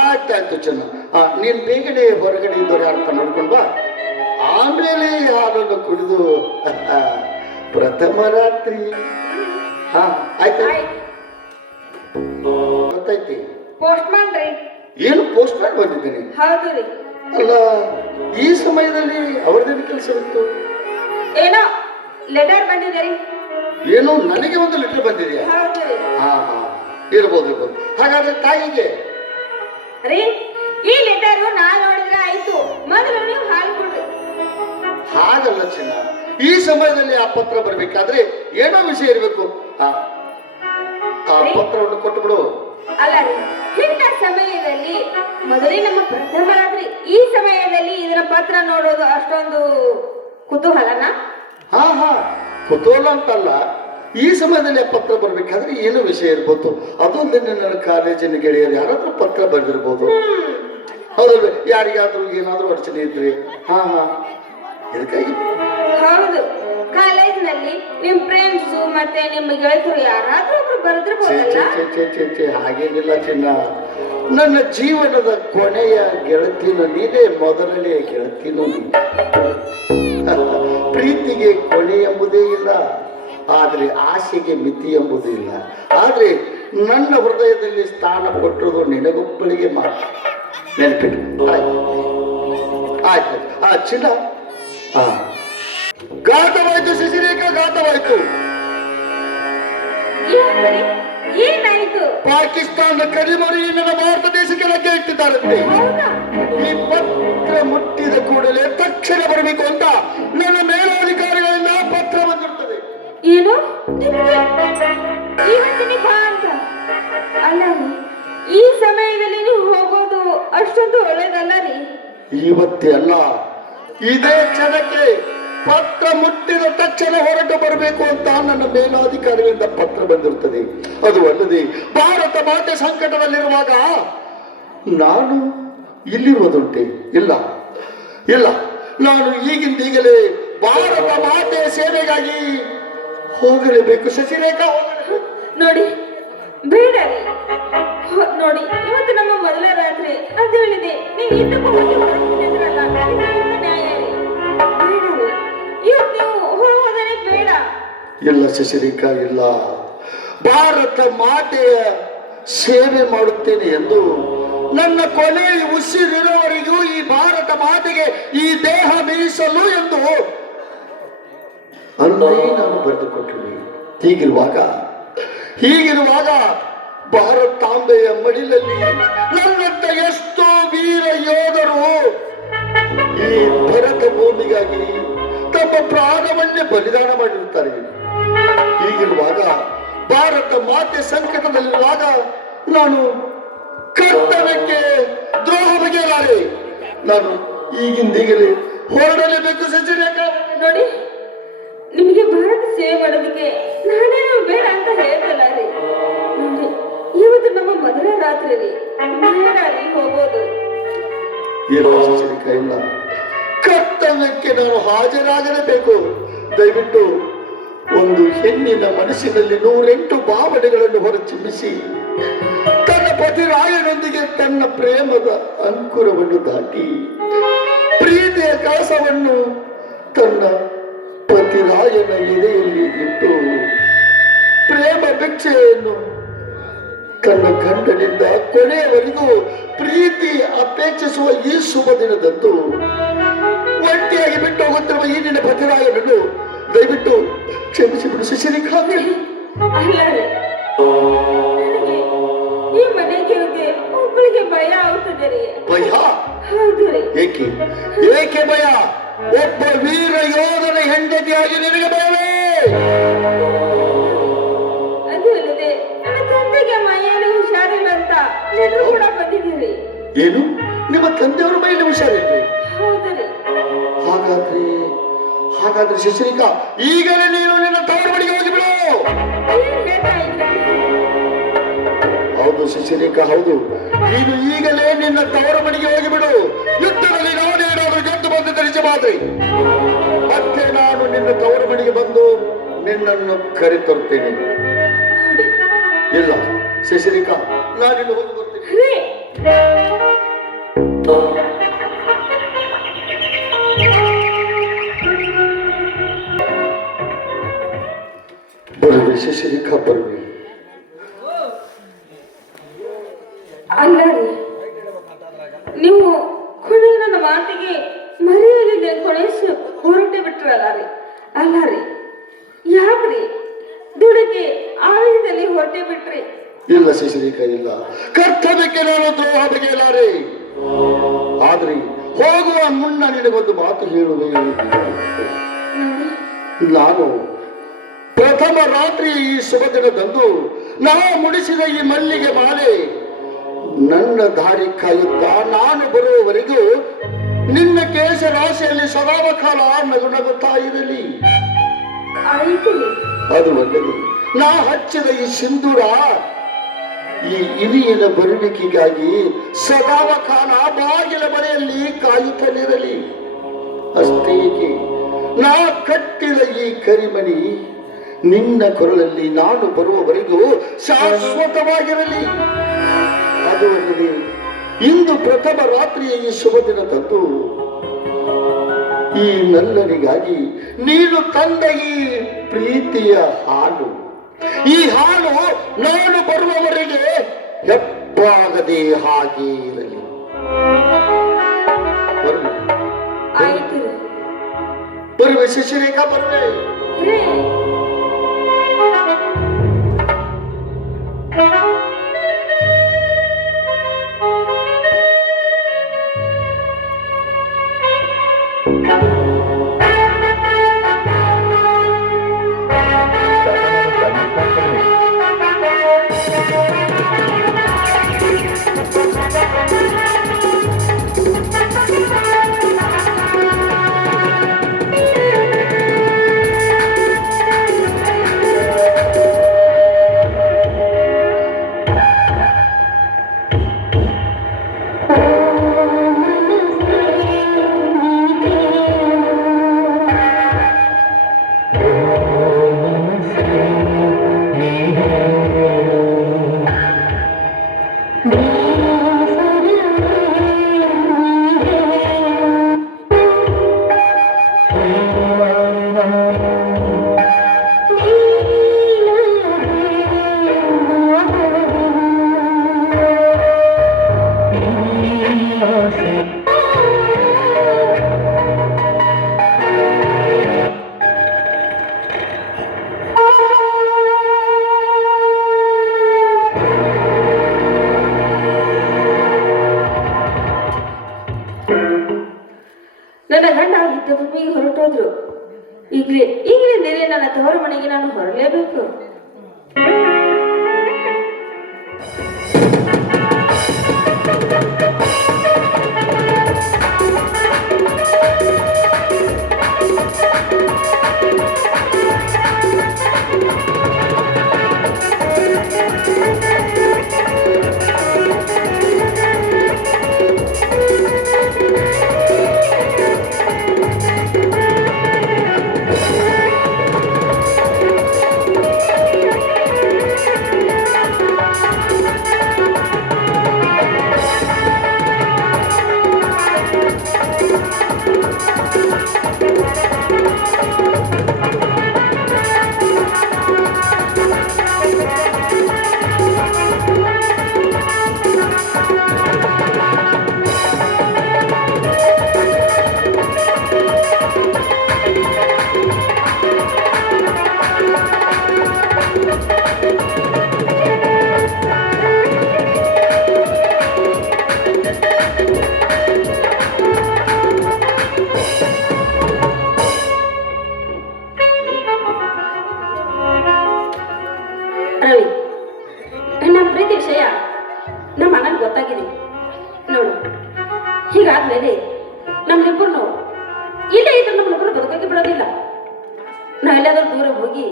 ಆಯ್ತಾಯ್ತು ಚೆನ್ನ. ನೀನ್ ಬೇಗನೆ ಹೊರಗಡೆ ಇದ್ದವ್ರು ಯಾರು ಅಂತ ನೋಡ್ಕೊಂಡು ಬಾ. ಆಮೇಲೆ ಹಾಲನ್ನು ಕುಡಿದು ಪ್ರಥಮ ರಾತ್ರಿ. ಆಯ್ತು, ಗೊತ್ತೈತಿ. ಪೋಸ್ಟ್ ಮ್ಯಾನ್ ರೀ. ಏನು ಪೋಸ್ಟ್ ಮ್ಯಾನ್ ಬಂದಿದ್ದೀನಿ? ಹೌದು ರೀ. ಅಲ್ಲ, ಈ ಸಮಯದಲ್ಲಿ ಅವ್ರದ್ದೇನು ಕೆಲಸವಿತ್ತು? ಏನೋ ಲೆಟರ್ ಬಂದಿದೆ ರೀ. ಏನು, ನನಗೆ ಒಂದು ಲೆಟರ್ ಬಂದಿದೆಯಾ? ಹೌದು ರೀ. ಇರ್ಬೋದು. ಹಾಗಾದ್ರೆ ತಾಯಿಗೆ ರೀ, ಈ ಲೆಟರು ನಾ ನೋಡಿದ್ರೆ ಆಯ್ತು. ಮೊದಲು ನೀವು ಹಾಲು ಕೊಡ್ರಿ. ಹಾಗಲ್ಲ ಚಿನ್ನ, ಈ ಸಮಯದಲ್ಲಿ ಆ ಪತ್ರ ಬರ್ಬೇಕಾದ್ರೆ ಏನೋ ವಿಷಯ ಇರಬೇಕು. ಆ ಪತ್ರವನ್ನು ಕೊಟ್ಟು ಬಿಡು. ಅಲ್ಲ ರೀ, ಇಂಥ ಸಮಯದಲ್ಲಿ ಮೊದಲೇ ನಮ್ಮ ಪ್ರಥಮ ರಾತ್ರಿ, ಈ ಸಮಯದಲ್ಲಿ ಇದರ ಪತ್ರ ನೋಡೋದು ಅಷ್ಟೊಂದು ಕುತೂಹಲನ? ಕುತೂಹಲ ಅಂತಲ್ಲ, ಈ ಸಮಯದಲ್ಲಿ ಪತ್ರ ಬರ್ಬೇಕಾದ್ರೆ ಏನೋ ವಿಷಯ ಇರ್ಬೋದು. ಅದೊಂದು ನನ್ನ ಕಾಲೇಜಿನ ಗೆಳೆಯರು ಯಾರಾದ್ರೂ ಪತ್ರ ಬರೆದಿರ್ಬೋದು. ಹೌದಲ್ವೇ? ಯಾರಿಗಾದ್ರೂ ಏನಾದ್ರೂ ಅಡಚಣೆ ಇದ್ರಿ. ಇದಕ್ಕಾಗಿ ಹೌದು, ಕಾಲೇಜಿನಲ್ಲಿ ನಿಮ್ ಫ್ರೆಂಡ್ಸ್ ಮತ್ತೆ ನಿಮ್ಮ ಗೆಳತಿಯರು ಯಾರಾದ್ರೂ ಒಬ್ರು ಬರೆದಿರ್ಬೋದಲ್ಲ. ಹಾಗೇನಿಲ್ಲ ಚಿನ್ನ, ನನ್ನ ಜೀವನದ ಕೊನೆಯ ಗೆಳತಿನೂ ನೀನೇ, ಮೊದಲನೇ ಗೆಳತಿನೂ ನೀನೆ. ಪ್ರೀತಿಗೆ ಕೊನೆ ಎಂಬುದೇ ಇಲ್ಲ, ಆದ್ರೆ ಆಸೆಗೆ ಮಿತಿ ಎಂಬುದು ಇಲ್ಲ. ಆದ್ರೆ ನನ್ನ ಹೃದಯದಲ್ಲಿ ಸ್ಥಾನ ಕೊಟ್ಟಿರೋದು ನಿನಗೊಬ್ಬಳಿಗೆ ಮಾತ್ರ. ನೆನಪಿಟ್ಟು ಆಯ್ತು. ಚಿನ್ನ, ಘಾತವಾಯ್ತು ಶಿಶಿರೇಖ, ಘಾತವಾಯ್ತು. ಏನಾಯ್ತು? ಪಾಕಿಸ್ತಾನದ ಕರಿಮರಿ ನನ್ನ ಭಾರತ ದೇಶಕ್ಕೆ ಲಗ್ಗೆ ಇಟ್ಟಿದ್ದಾರಂತೆ. ಈ ಪತ್ರ ಮುಟ್ಟಿದ ಕೂಡಲೇ ತಕ್ಷಣ ಬರಬೇಕು ಅಂತ ನನ್ನ ಮೇಲಾಧಿಕಾರಿಗಳಿಂದ ಪತ್ರ ಬಂದಿರ್ತದೆ. ಏನು ಇವತ್ತಿನ ಬಾ ಅಂತ? ಅಲ್ಲ, ಈ ಸಮಯ ಅಷ್ಟೊಂದು ಒಳ್ಳೇದಲ್ಲ ರೀ. ಇವತ್ತೇ ಅಲ್ಲ, ಇದೇ ಕ್ಷಣಕ್ಕೆ ಪತ್ರ ಮುಟ್ಟಿದ ತಕ್ಷಣ ಹೊರಟು ಬರಬೇಕು ಅಂತ ನನ್ನ ಮೇಲಾಧಿಕಾರಿಯಿಂದ ಪತ್ರ ಬಂದಿರುತ್ತದೆ. ಅದು ಅಲ್ಲದೆ ಭಾರತ ಮಾತೆ ಸಂಕಟದಲ್ಲಿರುವಾಗ ನಾನು ಇಲ್ಲಿರುವುದುಂಟೆ? ಇಲ್ಲ ಇಲ್ಲ, ನಾನು ಈಗಿಂದೀಗಲೇ ಭಾರತ ಮಾತೆಯ ಸೇವೆಗಾಗಿ ಹೋಗಲೇಬೇಕು. ಶಶಿರೇಖಾ, ನೋಡಿ ಬೇಡ ರೀ. ನೋಡಿ ಇವತ್ತು ನಮ್ಮ ಮೊದಲ ರಾತ್ರಿ ಅದು ಹೇಳಿದೆ. ನೀವು ಇನ್ನೂ ಹೊರಟಿದ್ರಲ್ಲ, ನ್ಯಾಯ ರೀ. ಬೇಡ ರೀ, ಇವತ್ತು ನೀವು ಹೋಗೋದೇ ಬೇಡ. ಇಲ್ಲ ಶಶಿರೇಖಾ, ಇಲ್ಲ. ಭಾರತ ಮಾತೆಯ ಸೇವೆ ಮಾಡುತ್ತೇನೆ ಎಂದು ನನ್ನ ಕೊನೆ ಉಸಿರಿರುವವರೆಗೂ ಈ ಭಾರತ ಮಾತೆಗೆ ಈ ದೇಹ ಮೀಸಲು ಎಂದು ಅಲ್ಲೇ ನಾನು ಬರೆದುಕೊಟ್ಟಿನಿ. ಹೀಗಿರುವಾಗ ಭಾರತಾಂಬೆಯ ಮಡಿಲಲ್ಲಿ ನನ್ನಂತ ಎಷ್ಟೋ ವೀರ ಯೋಧರು ಈ ಭರತ ಭೂಮಿಗಾಗಿ ತಮ್ಮ ಪ್ರಾಣವನ್ನೇ ಬಲಿದಾನ ಮಾಡಿರುತ್ತಾರೆ. ಹೀಗಿರುವಾಗ ಭಾರತ ಮಾತೆ ಸಂಕಟದಲ್ಲಿರುವಾಗ ನಾನು ಕರ್ತವ್ಯಕ್ಕೆ ದ್ರೋಹ ಬಗೆಯಲಾರೆ. ನಾನು ಈಗಿಂದೀಗಲೇ ಹೊರಡಲೇಬೇಕು. ಶಶಿರೇಖಾ, ನೋಡಿ ನಿಮಗೆ ಭಾರತ ಸೇವೆ ಮಾಡೋದಕ್ಕೆ ನಾನೇನು ಬೇಡ ಅಂತ ಹೇಳ್ತಲ್ಲ ರೀ. ನೋಡಿ ಇವತ್ತು ನಮ್ಮ ಮೊದಲ ರಾತ್ರಿ ರೀ. ಬೇಡ ರೀ ಹೋಗೋದು. ಏನು ಶಶಿರೇಖಾ, ಇಲ್ಲ. ಕರ್ತವ್ಯಕ್ಕೆ ನಾನು ಹಾಜರಾಗಲೇಬೇಕು. ದಯವಿಟ್ಟು ಒಂದು ಹೆಣ್ಣಿನ ಮನಸ್ಸಿನಲ್ಲಿ 108 ಭಾವನೆಗಳನ್ನು ಹೊರಚಿಮ್ಮಿಸಿ ತನ್ನ ಪತಿರಾಯನೊಂದಿಗೆ ತನ್ನ ಪ್ರೇಮದ ಅಂಕುರವನ್ನು ದಾಟಿ ಪ್ರೀತಿಯ ಕಳಸವನ್ನು ತನ್ನ ಪತಿರಾಯನ ಎದೆಯಲ್ಲಿ ಇಟ್ಟು ಪ್ರೇಮ ಭಿಕ್ಷೆಯನ್ನು ತನ್ನ ಗಂಡನಿಂದ ಕೊನೆಯವರೆಗೂ ಪ್ರೀತಿ ಅಪೇಕ್ಷಿಸುವ ಈ ಶುಭ ದಿನದಂದು ಒಂಟಿಯಾಗಿ ಬಿಟ್ಟು ಹೋಗುತ್ತಿರುವ ಈ ನಿನ್ನ ಪತಿರಾಯನನ್ನು ದಯವಿಟ್ಟು ಕ್ಷಮಿಸಿಬಿಡು ಶಶಿರೇಖಾ. ಅಲ್ಲ ರೀ, ನನಗೆ ಈ ಮನೆಗೆ ಒಬ್ಬಳಿಗೆ ಭಯ ಆಗ್ತದೆ ರೀ. ಭಯ? ಹೌದು ರೀ. ಏಕೆ ಭಯ? ಒಬ್ಬ ವೀರ ಯೋಧನ ಹೆಂಡತಿಯಾಗಿ ನಿನಗೆ ಭಯವೇ? ಅದು ಅಲ್ಲದೆ ನನ್ನ ತಂದೆಗೆ ಮೈಯಲ್ಲಿ ಹುಷಾರಿಲ್ಲ ಅಂತ ಎಲ್ಲರೂ ಕೂಡ ಬಂದಿದ್ದೀರಿ. ಏನು, ನಿಮ್ಮ ತಂದೆಯವರ ಮೈಯಲ್ಲಿ ಹುಷಾರಿತ್ತು? ಹೌದು ರೀ. ಹಾಗಾದ್ರೆ ಶಶಿರೇಖಾ, ಈಗಲೇ ನೀನು ನಿನ್ನ ತವರು ಮನೆಗೆ ಹೋಗಿಬಿಡು. ಹೌದು ಶಶಿರೇಖಾ, ಹೌದು. ನೀನು ಈಗಲೇ ನಿನ್ನ ತವರು ಮನೆಗೆ ಹೋಗಿಬಿಡು. ಯುದ್ಧದಲ್ಲಿ ನಾನೇನಾದರೂ ಗೆದ್ದು ಬಂದು ಧರಿಸಬಾದ್ರೆ ಮತ್ತೆ ನಾನು ನಿನ್ನ ತವರು ಮನೆಗೆ ಬಂದು ನಿನ್ನನ್ನು ಕರೆತರುತ್ತೇನೆ. ಇಲ್ಲ ಶಶಿರೇಖಾ, ನಾನಿನ್ನು ಹೋಗಿ ಬರ್ತೇನೆ. ಬರುವೆ ಶಶಿರೇಖಾ, ಬರುವೆ. ಅಲ್ಲ ರೀ, ನೀವು ಕೊನೆಯ ನನ್ನ ಮಾತಿಗೆ ಮರೆಯಲಿದೆ ಕೊನೆಸಿ ಹೊರಟೆ ಬಿಟ್ರಲ್ಲ ರೀ. ಅಲ್ಲ ರೀ, ಯಾಕ್ರಿ ದುಡಿಗೆ ಆವೇಶದಲ್ಲಿ ಹೊರಟೆ ಬಿಟ್ರಿ? ಇಲ್ಲ ಶಶಿರೇಖಾ, ಇಲ್ಲ. ಕರ್ತವ್ಯಕ್ಕೆ ನಾನು ದ್ರೋಹ ಬಗೆಯಲಾರೆ. ಆದ್ರೆ ಹೋಗುವ ಮುನ್ನ ನಿನಗೊಂದು ಮಾತು ಹೇಳುವೆ. ನಾನು ಪ್ರಥಮ ರಾತ್ರಿ ಈ ಶುಭ ದಿನದಂದು ನಾವು ಮುಡಿಸಿದ ಈ ಮಲ್ಲಿಗೆ ಮಾಲೆ ನನ್ನ ದಾರಿ ಕಾಯುತ್ತಾ ನಾನು ಬರುವವರೆಗೂ ನಿನ್ನ ಕೇಶ ರಾಶಿಯಲ್ಲಿ ಸದಾಕಾಲ ನಗುನಗುತ್ತಾ ಇರಲಿ. ಅದು ಒಳ್ಳೆಯದು. ನಾ ಹಚ್ಚಿದ ಈ ಸಿಂಧೂರ ಈ ಇನಿಯನ ಬರುವಿಕೆಗಾಗಿ ಸದಾಕಾಲ ಬಾಗಿಲ ಮನೆಯಲ್ಲಿ ಕಾಯುತ್ತಲಿರಲಿ. ಅಷ್ಟೇ ಏಕೆ, ನಾ ಕಟ್ಟಿದ ಈ ಕರಿಮಣಿ ನಿನ್ನ ಕೊರಳಲ್ಲಿ ನಾನು ಬರುವವರೆಗೂ ಶಾಶ್ವತವಾಗಿರಲಿ. ಅದು ಅಲ್ಲದೆ ಇಂದು ಪ್ರಥಮ ರಾತ್ರಿಯ ಈ ಶುಭ ದಿನದಂದು ಈ ನಲ್ಲನಿಗಾಗಿ ನೀನು ತಂದ ಈ ಪ್ರೀತಿಯ ಹಾಲು, ಈ ಹಾಲು ನಾನು ಬರುವವರೆಗೆ ಹೆಪ್ಪಾಗದೆ ಹಾಗೆ ಇರಲಿ. ಬರುವೆ ಶಶಿರೇಖಾ, ಬರುವೆ. ರವಿ, ನಮ್ಮ ಪ್ರೀತಿ ವಿಷಯ ನಮ್ಮ ಅಣ್ಣನ ಗೊತ್ತಾಗಿದೆ ನೋಡು. ಹೀಗಾದ್ಮೇಲೆ ನಮ್ಮಿಬ್ಬರು ಇಲ್ಲೇ ಇದ್ರೆ ನಮ್ಮನ್ನಿಬ್ಬರು ಬದುಕೋಕೆ ಬಿಡೋದಿಲ್ಲ. ನಾವೆಲ್ಲಾದ್ರೂ ದೂರ ಹೋಗಿ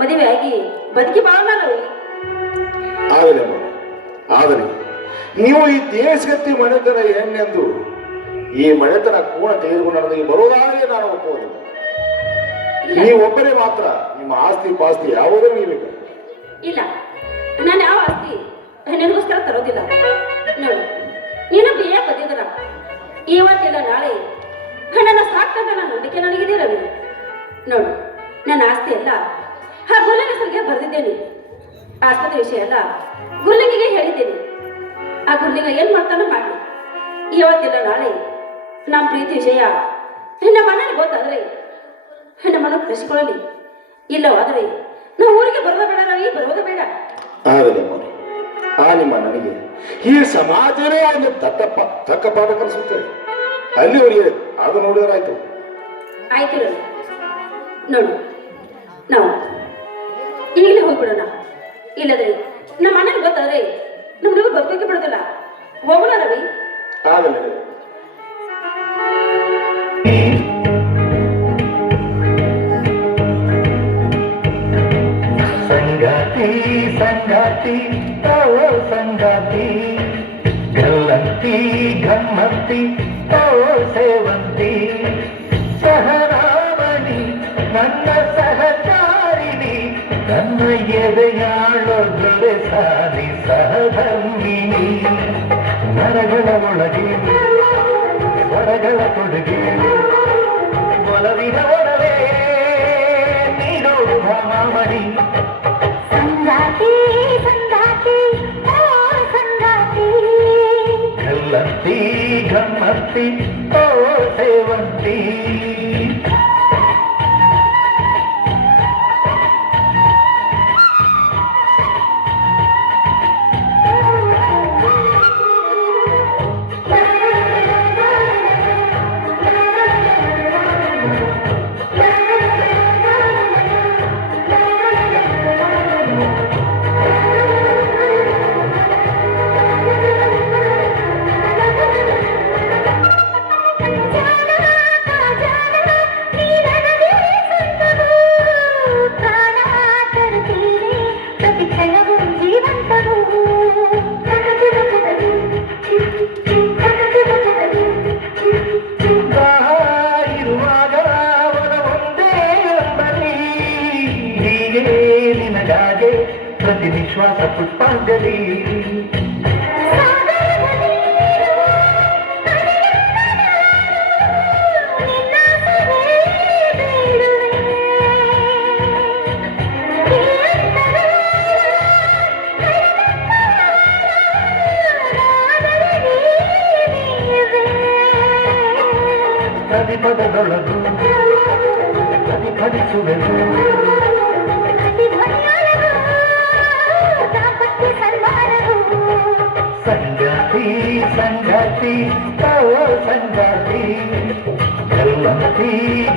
ಮದುವೆ ಆಗಿ ಬದುಕಿ ಬಾಳೋಣ ರವಿ. ಆಗಲಿ ಅಮ್ಮ, ಆಗಲಿ. ನೀವು ಈ ದೇಶಗತಿ ಮನೆತನ ಏನೆಂದು ಈ ಮನೆತನ ಕೂಡ ತೆಗೆದುಕೊಂಡು ನನಗೆ ಬರೋದಾಗಲೇ ನಾನು ಒಪ್ಪುವುದಿಲ್ಲ. ನೀವು ಒಬ್ಬರೇ ಮಾತ್ರ ನಿಮ್ಮ ಆಸ್ತಿ ಪಾಸ್ತಿ ಯಾವುದೂ ನೀಬೇಕು. ಇಲ್ಲ, ನಾನು ಯಾವ ಆಸ್ತಿ ನಿನಗೋಸ್ಕರ ತರೋದಿಲ್ಲ. ನೋಡು, ನೀನು ಬಿ ಎ ಬದಿದಲ್ಲ, ಇವತ್ತಿಲ್ಲ ನಾಳೆ ನನ್ನ ಸಾಕ್ತಂತ ನನ್ನ ನಂಬಿಕೆ ನನಗಿದೆ ರವಿ. ನೋಡು, ನನ್ನ ಆಸ್ತಿ ಎಲ್ಲ ಆ ಗುಲ್ಲಂಗಿ ಸರ್ಗೆ ಬರೆದಿದ್ದೇನೆ. ಆಸ್ಪತ್ರೆ ವಿಷಯ ಎಲ್ಲ ಗುಲ್ಲಂಗಿಗೆ ಹೇಳಿದ್ದೇನೆ. ಆ ಗುಲ್ಲಿಗ ಏನ್ ಮಾಡ್ತಾನೋ ಮಾಡಿ. ಇವತ್ತಿಲ್ಲ ನಾಳೆ ನಮ್ಮ ಪ್ರೀತಿ ವಿಷಯ ನಮ್ಮ ಮನೇಲಿ ಗೊತ್ತಾದ್ರೆ ನಮ್ಮನ್ನು ಕಳಿಸಿಕೊಳ್ಳಲಿ. ಇಲ್ಲವಾದರೆ ನಾವು ಊರಿಗೆ ಬರೋದ ಬೇಡ ರವಿ, ಬರೋದ ಬೇಡ. ಆಗದಮ್ಮ, ಆ ನಿಮ್ಮ ನನಗೆ ಈ ಸಮಾಜವೇ ಒಂದು ತಕ್ಕ ಪಾಠ ಕಲಿಸುತ್ತೆ. ಅಲ್ಲಿವರೆಗೆ ಅದು ನೋಡಿದ್ರಾಯ್ತು. ಆಯ್ತು ರವಿ. ನೋಡು, ನಾವು ಈಗಲೇ ಹೋಗ್ಬಿಡೋಣ. ಇಲ್ಲದ್ರೆ ನಮ್ಮ ಅಣ್ಣನಿಗೆ ಗೊತ್ತಾದ್ರೆ ನಮ್ಮನ್ನು ಬದುಕೋಕೆ ಬಿಡೋದಿಲ್ಲ. ಹೋಗೋಣ ರವಿ. ಆಗಲ್ಲ. ಸಂಗಾತಿ ಸಂಗಾತಿ ಓ ಸಂಗಾತಿ, ಗಲ್ಲಂತಿ ಗಮ್ಮಂತಿ ಓ ಸೇವಂತಿ, ಸಹರಾಮಣಿ ನನ್ನ ಸಹಚಾರಿಣಿ, ನನ್ನ ಎದೆಯಾಳೋ ದೊರೆ ಸಾರಿ ಸಹಧರ್ಮಿಣಿ. ನರಗಳ ಒಳಗೆ ಒಳಗಳ ಕೊಡುಗೆ ಒಲವಿನ ಒಡವೆ ನೀಡೋಡು ಭಾಮಣಿ. ಸಂಗಾತಿ ಸಂಗಾತಿ ಓ ಸಂಗಾತಿ, ಗಲ್ಲಂತಿ ಗಮ್ಮಂತಿ ಓ ಸೇವಂತಿ. ಪ್ರತಿ ವಿಶ್ವಾಸ ಪುಷ್ಪಾಂಜಲಿ. ಪ್ರತಿಪದದೊಳಗು ಪ್ರತಿಫಲಿಸುವೆನು. ಸಂಗಾತಿ ಸಂಗಾತಿ ಓ ಸಂಗಾತಿ, ಗಲ್ಲಂತಿ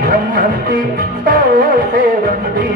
ಗಮ್ಮಂತಿ ಓ ಸೇವಂತಿ.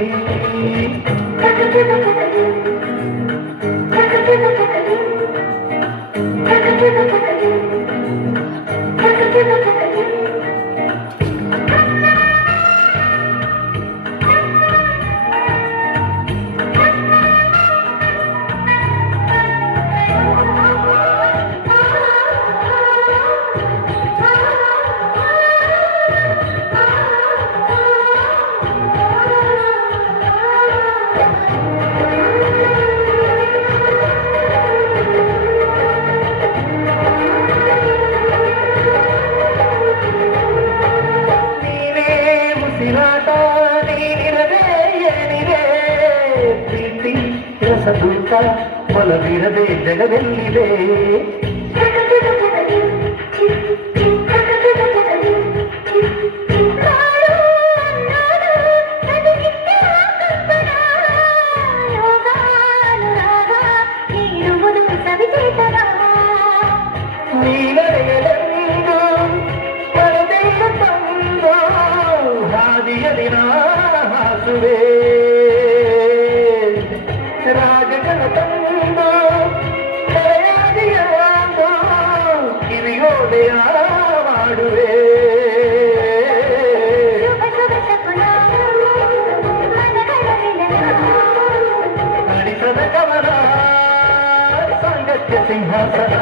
ರಸದೂತ ಒಲವಿರದೆ ಜಗದಲ್ಲಿದೆ. ಯೋಗ ರಾಜಗಳ ತಂದು ಕರೆಯಾದಿಯಾದ ಕಿವಿಯೋದಯ ಮಾಡುವೆ ಅಳಿಸದ ಕವನ ಸಾಂಗತ್ಯ ಸಿಂಹಾಸನ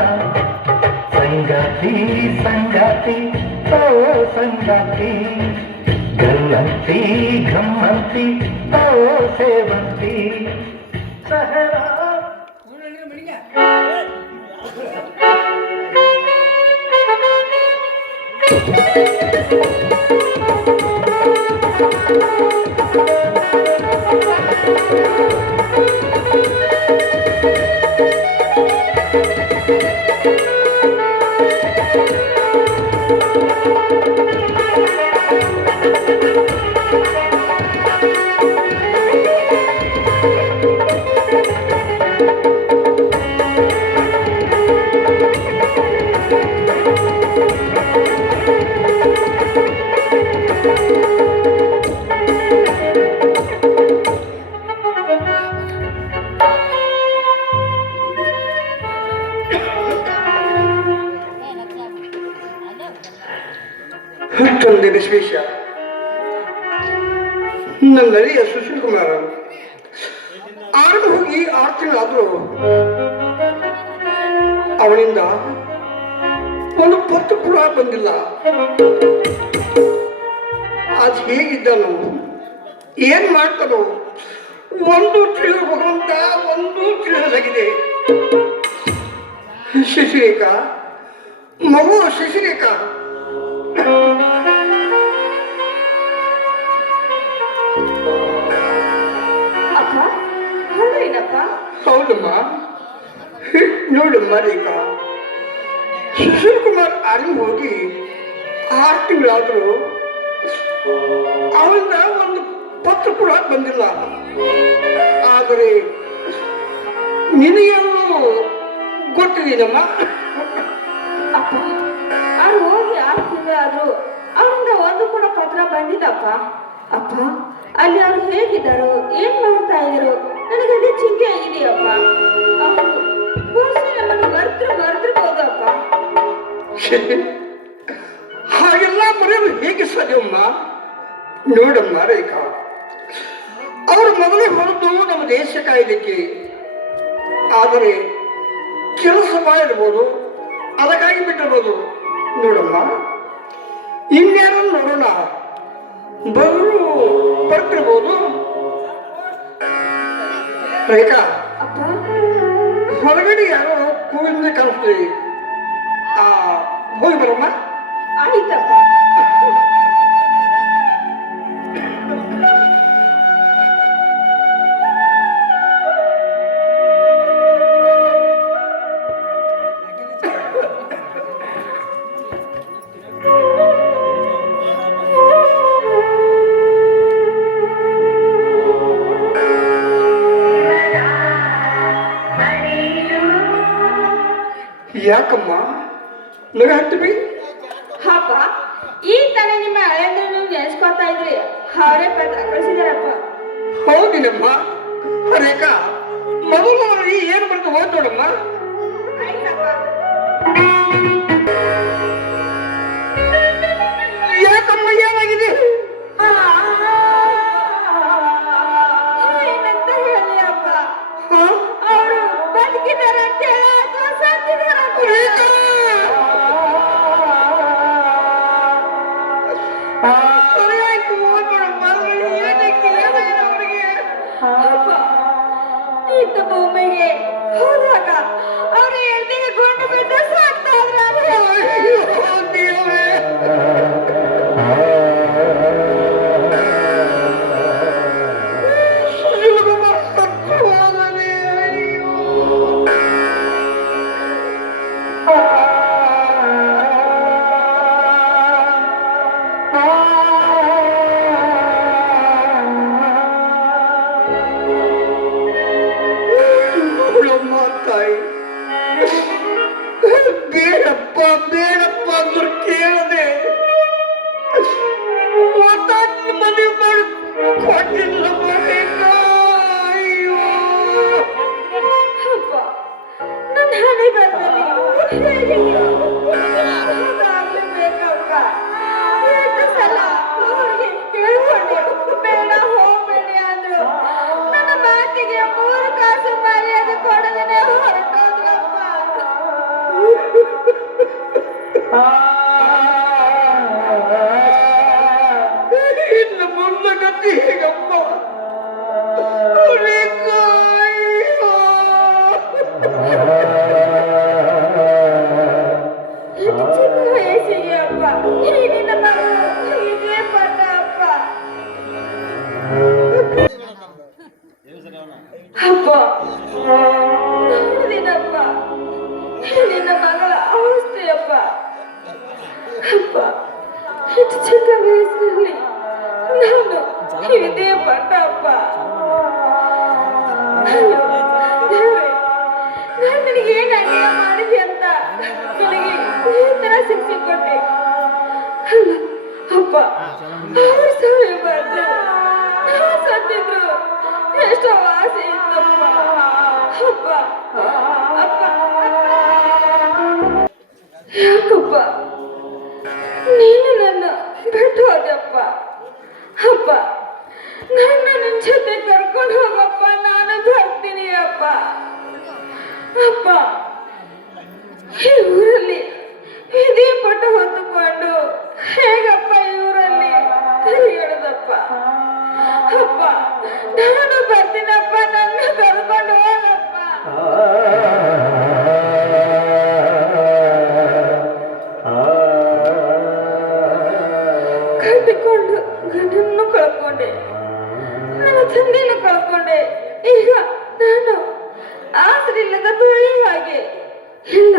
ಸಂಗಾತಿ ಸಂಗಾತಿ ಓ ಸಂಗಾತಿ ಗಲ್ಲಂತಿ ಘಮ್ಮಂತಿ ಓ ಸೇವಂತಿ ಸಹರಾ ತಂದೆ ವಿಶ್ವೇಶ, ನನ್ನ ಅಳಿಯ ಸುಶೀಲ್ ಕುಮಾರ್ ಆರಂಭ ಹೋಗಿ 6 ತಿಂಗಳಾದ್ರೂ ಅವನಿಂದ ಒಂದು ಪತ್ತು ಕೂಡ ಬಂದಿಲ್ಲ. ಅದು ಹೇಗಿದ್ದನು, ಏನ್ ಮಾಡ್ತಾನೋ ಒಂದು ತಿಳಿಯಬಹುದಂತ ಒಂದು ತಿಳಿಯಲಾಗಿದೆ. ಶಶಿರೇಖಾ, ಮಗು ಶಶಿರೇಖಾ, ಅಪ್ಪ ಹೌದೇನಪ್ಪ? ಹೌದಮ್ಮ. ನೋಡಮ್ಮ ರೇಖಾ, ಸುಶೀಲ್ ಕುಮಾರ್ ಆರಂಭ ಹೋಗಿ 6 ತಿಂಗಳಾದ್ರೂ ಅವನಿಂದ ಒಂದು ಪತ್ರ ಕೂಡ ಬಂದಿಲ್ಲ. ಆದರೆ ನಿನಗೇನು ಗೊತ್ತಿದೆಯಮ್ಮ? ಅಪ್ಪ ಅವ್ರು ಹೋಗಿ 6 ತಿಂಗಳಾದ್ರು ಅವರಿಂದ ಒಂದು ಕೂಡ ಪತ್ರ ಬಂದಿಲ್ಲಪ್ಪ. ಅಪ್ಪ ಅಲ್ಲಿ ಅವ್ರು ಹೇಗಿದ್ದಾರೋ ಏನ್ ಮಾಡ್ತಾ ಇದ್ರು ನನಗಲ್ಲಿ ಚಿಂತೆ ಆಗಿದೆಯಪ್ಪ. ಅವರು ನಮ್ಮನ್ನು ಮರ್ತಿರ್ಬೋದು ಅಪ್ಪ. ಹಾಗೆಲ್ಲ ಮರೆಯಲು ಹೇಗೆ ಸಾಧ್ಯವಮ್ಮ? ನೋಡಮ್ಮ ರೇಖಾ, ಅವರು ಮೊದಲೇ ಹೊರತು ನಮ್ಮ ದೇಶ ಕಾಯ್ಲಿಕ್ಕೆ. ಆದರೆ ಕೆಲಸ ಮಾಡಿರ್ಬೋದು, ಅದಕ್ಕಾಗಿ ಬಿಟ್ಟಿರ್ಬೋದು. ನೋಡಮ್ಮ, ಇನ್ಯಾರು ನೋಡೋಣ, ಬರ್ತಿರ್ಬೋದು. ರೇಖಾ, ಅಪ್ಪ ಹೊರಗಡೆ ಯಾರೋ ಕೂಗಿಂದ ಕಾಣಿಸ್ತೀವಿ. ಹೋಗಿ ಬರಮ್ಮ. ಆಯ್ತಪ್ಪ. ಯಾಕಮ್ಮ ನಗ ಹತ್ತಿವಿ? ಅಪ್ಪ ಈ ತರ ನಿಮ್ಮ ಹಳೆಯಂದ್ರನ್ನು ನೆನೆಸ್ಕೊತಾ ಇದ್ರಿ, ಅವರೇ ಪತ್ರ ಕಳಿಸಿದಾರಪ್ಪ. ಹೌದಿನಮ್ಮ. ರೇಖಾ, ಮೊದಲು ಏನು ಬರ್ತು ಹೋದ್ ನೋಡಮ್ಮ. ಯಾಕಮ್ಮ, ಏನಾಗಿದೆ? ಏನಂತ ಹೇಳಿ ಅಪ್ಪ, ಅವರು ಬದುಕಿದ್ದಾರೆ ಅಂತ ಹೇಳ ಅಥವಾ ಸತ್ತಿದ್ದಾರೆ ಅಂತ ಹೇಳ? ಇದ್ದ ಭೂಮಿಗೆ ಹೋದಾಗ ಅವ್ರ ಎಳ್ದಿಗೆ ಗೊಂಡು ಬಿಟ್ಟು ಸಾಕ್ತಾ ತಾಯಿ, ಬೇಡಪ್ಪ ಬೇಡಪ್ಪ ಅಂದ್ರೆ ಕೇಳದೆ ಮದುವೆ ಮಾಡಿ ಕೊಟ್ಟಿಲ್ಲ. ಅಯ್ಯೋ ನೋಡಿದೀನಪ್ಪ ನಿನ್ನ ಮಗಳ ಅವಸ್ಥೆಯಪ್ಪ. ಅಪ್ಪ ಇಷ್ಟು ಚಿಕ್ಕ ವಯಸ್ಸಿನಲ್ಲಿ ನಾನು ಇದೇ ಪಟ್ಟ ಅಪ್ಪ. ಅಯ್ಯೋ ದೇವ್ರೇ, ನಾನು ನಿನಗೆ ಏನು ಅನ್ಯಾಯ ಮಾಡಿದೆ ಅಂತ ನನಗೆ ಈ ಥರ ಶಿಕ್ಷೆ ಕೊಟ್ಟೆ ಅಲ್ಲ ಅಪ್ಪ. ಅವ್ರ ಸಾವಿರ ಬರ್ತಾರೆ, ನಾನು ಸತ್ತಿದ್ರು ಎಷ್ಟೋ ಆಸೆ ಇತ್ತಪ್ಪ. ಅಪ್ಪ ಅಪ್ಪ ಯಾಕಪ್ಪ ನೀನು ನನ್ನ ಬಿಟ್ಟು ಹೋದೆಪ್ಪ. ಅಪ್ಪ ನನ್ನ ನಿನ್ನ ಜೊತೆ ಕರ್ಕೊಂಡು ಹೋಗಪ್ಪ, ನಾನು ಬರ್ತೀನಿ ಅಪ್ಪ. ಅಪ್ಪ ಈ ಊರಲ್ಲಿ ಇದೇ ಪಟ್ಟ ಹೊತ್ತುಕೊಂಡು ಹೇಗಪ್ಪ ಈ ಊರಲ್ಲಿ ತಿರುಗಾಡೋದಪ್ಪ. ಅಪ್ಪ ನಾನು ಬರ್ತೀನಪ್ಪ, ನನ್ನ ಕರ್ಕೊಂಡು ಹೋಗಪ್ಪ. ಕಟ್ಟಿಕೊಂಡು ಗಂಡನ್ನು ಕಳ್ಕೊಂಡೆ, ನನ್ನ ತಂದೆಯನ್ನು ಕಳ್ಕೊಂಡೆ. ಈಗ ನಾನು ಆಸರಿಲ್ಲದ ಬೆಳೆ ಹಾಗೆ ಇಲ್ಲ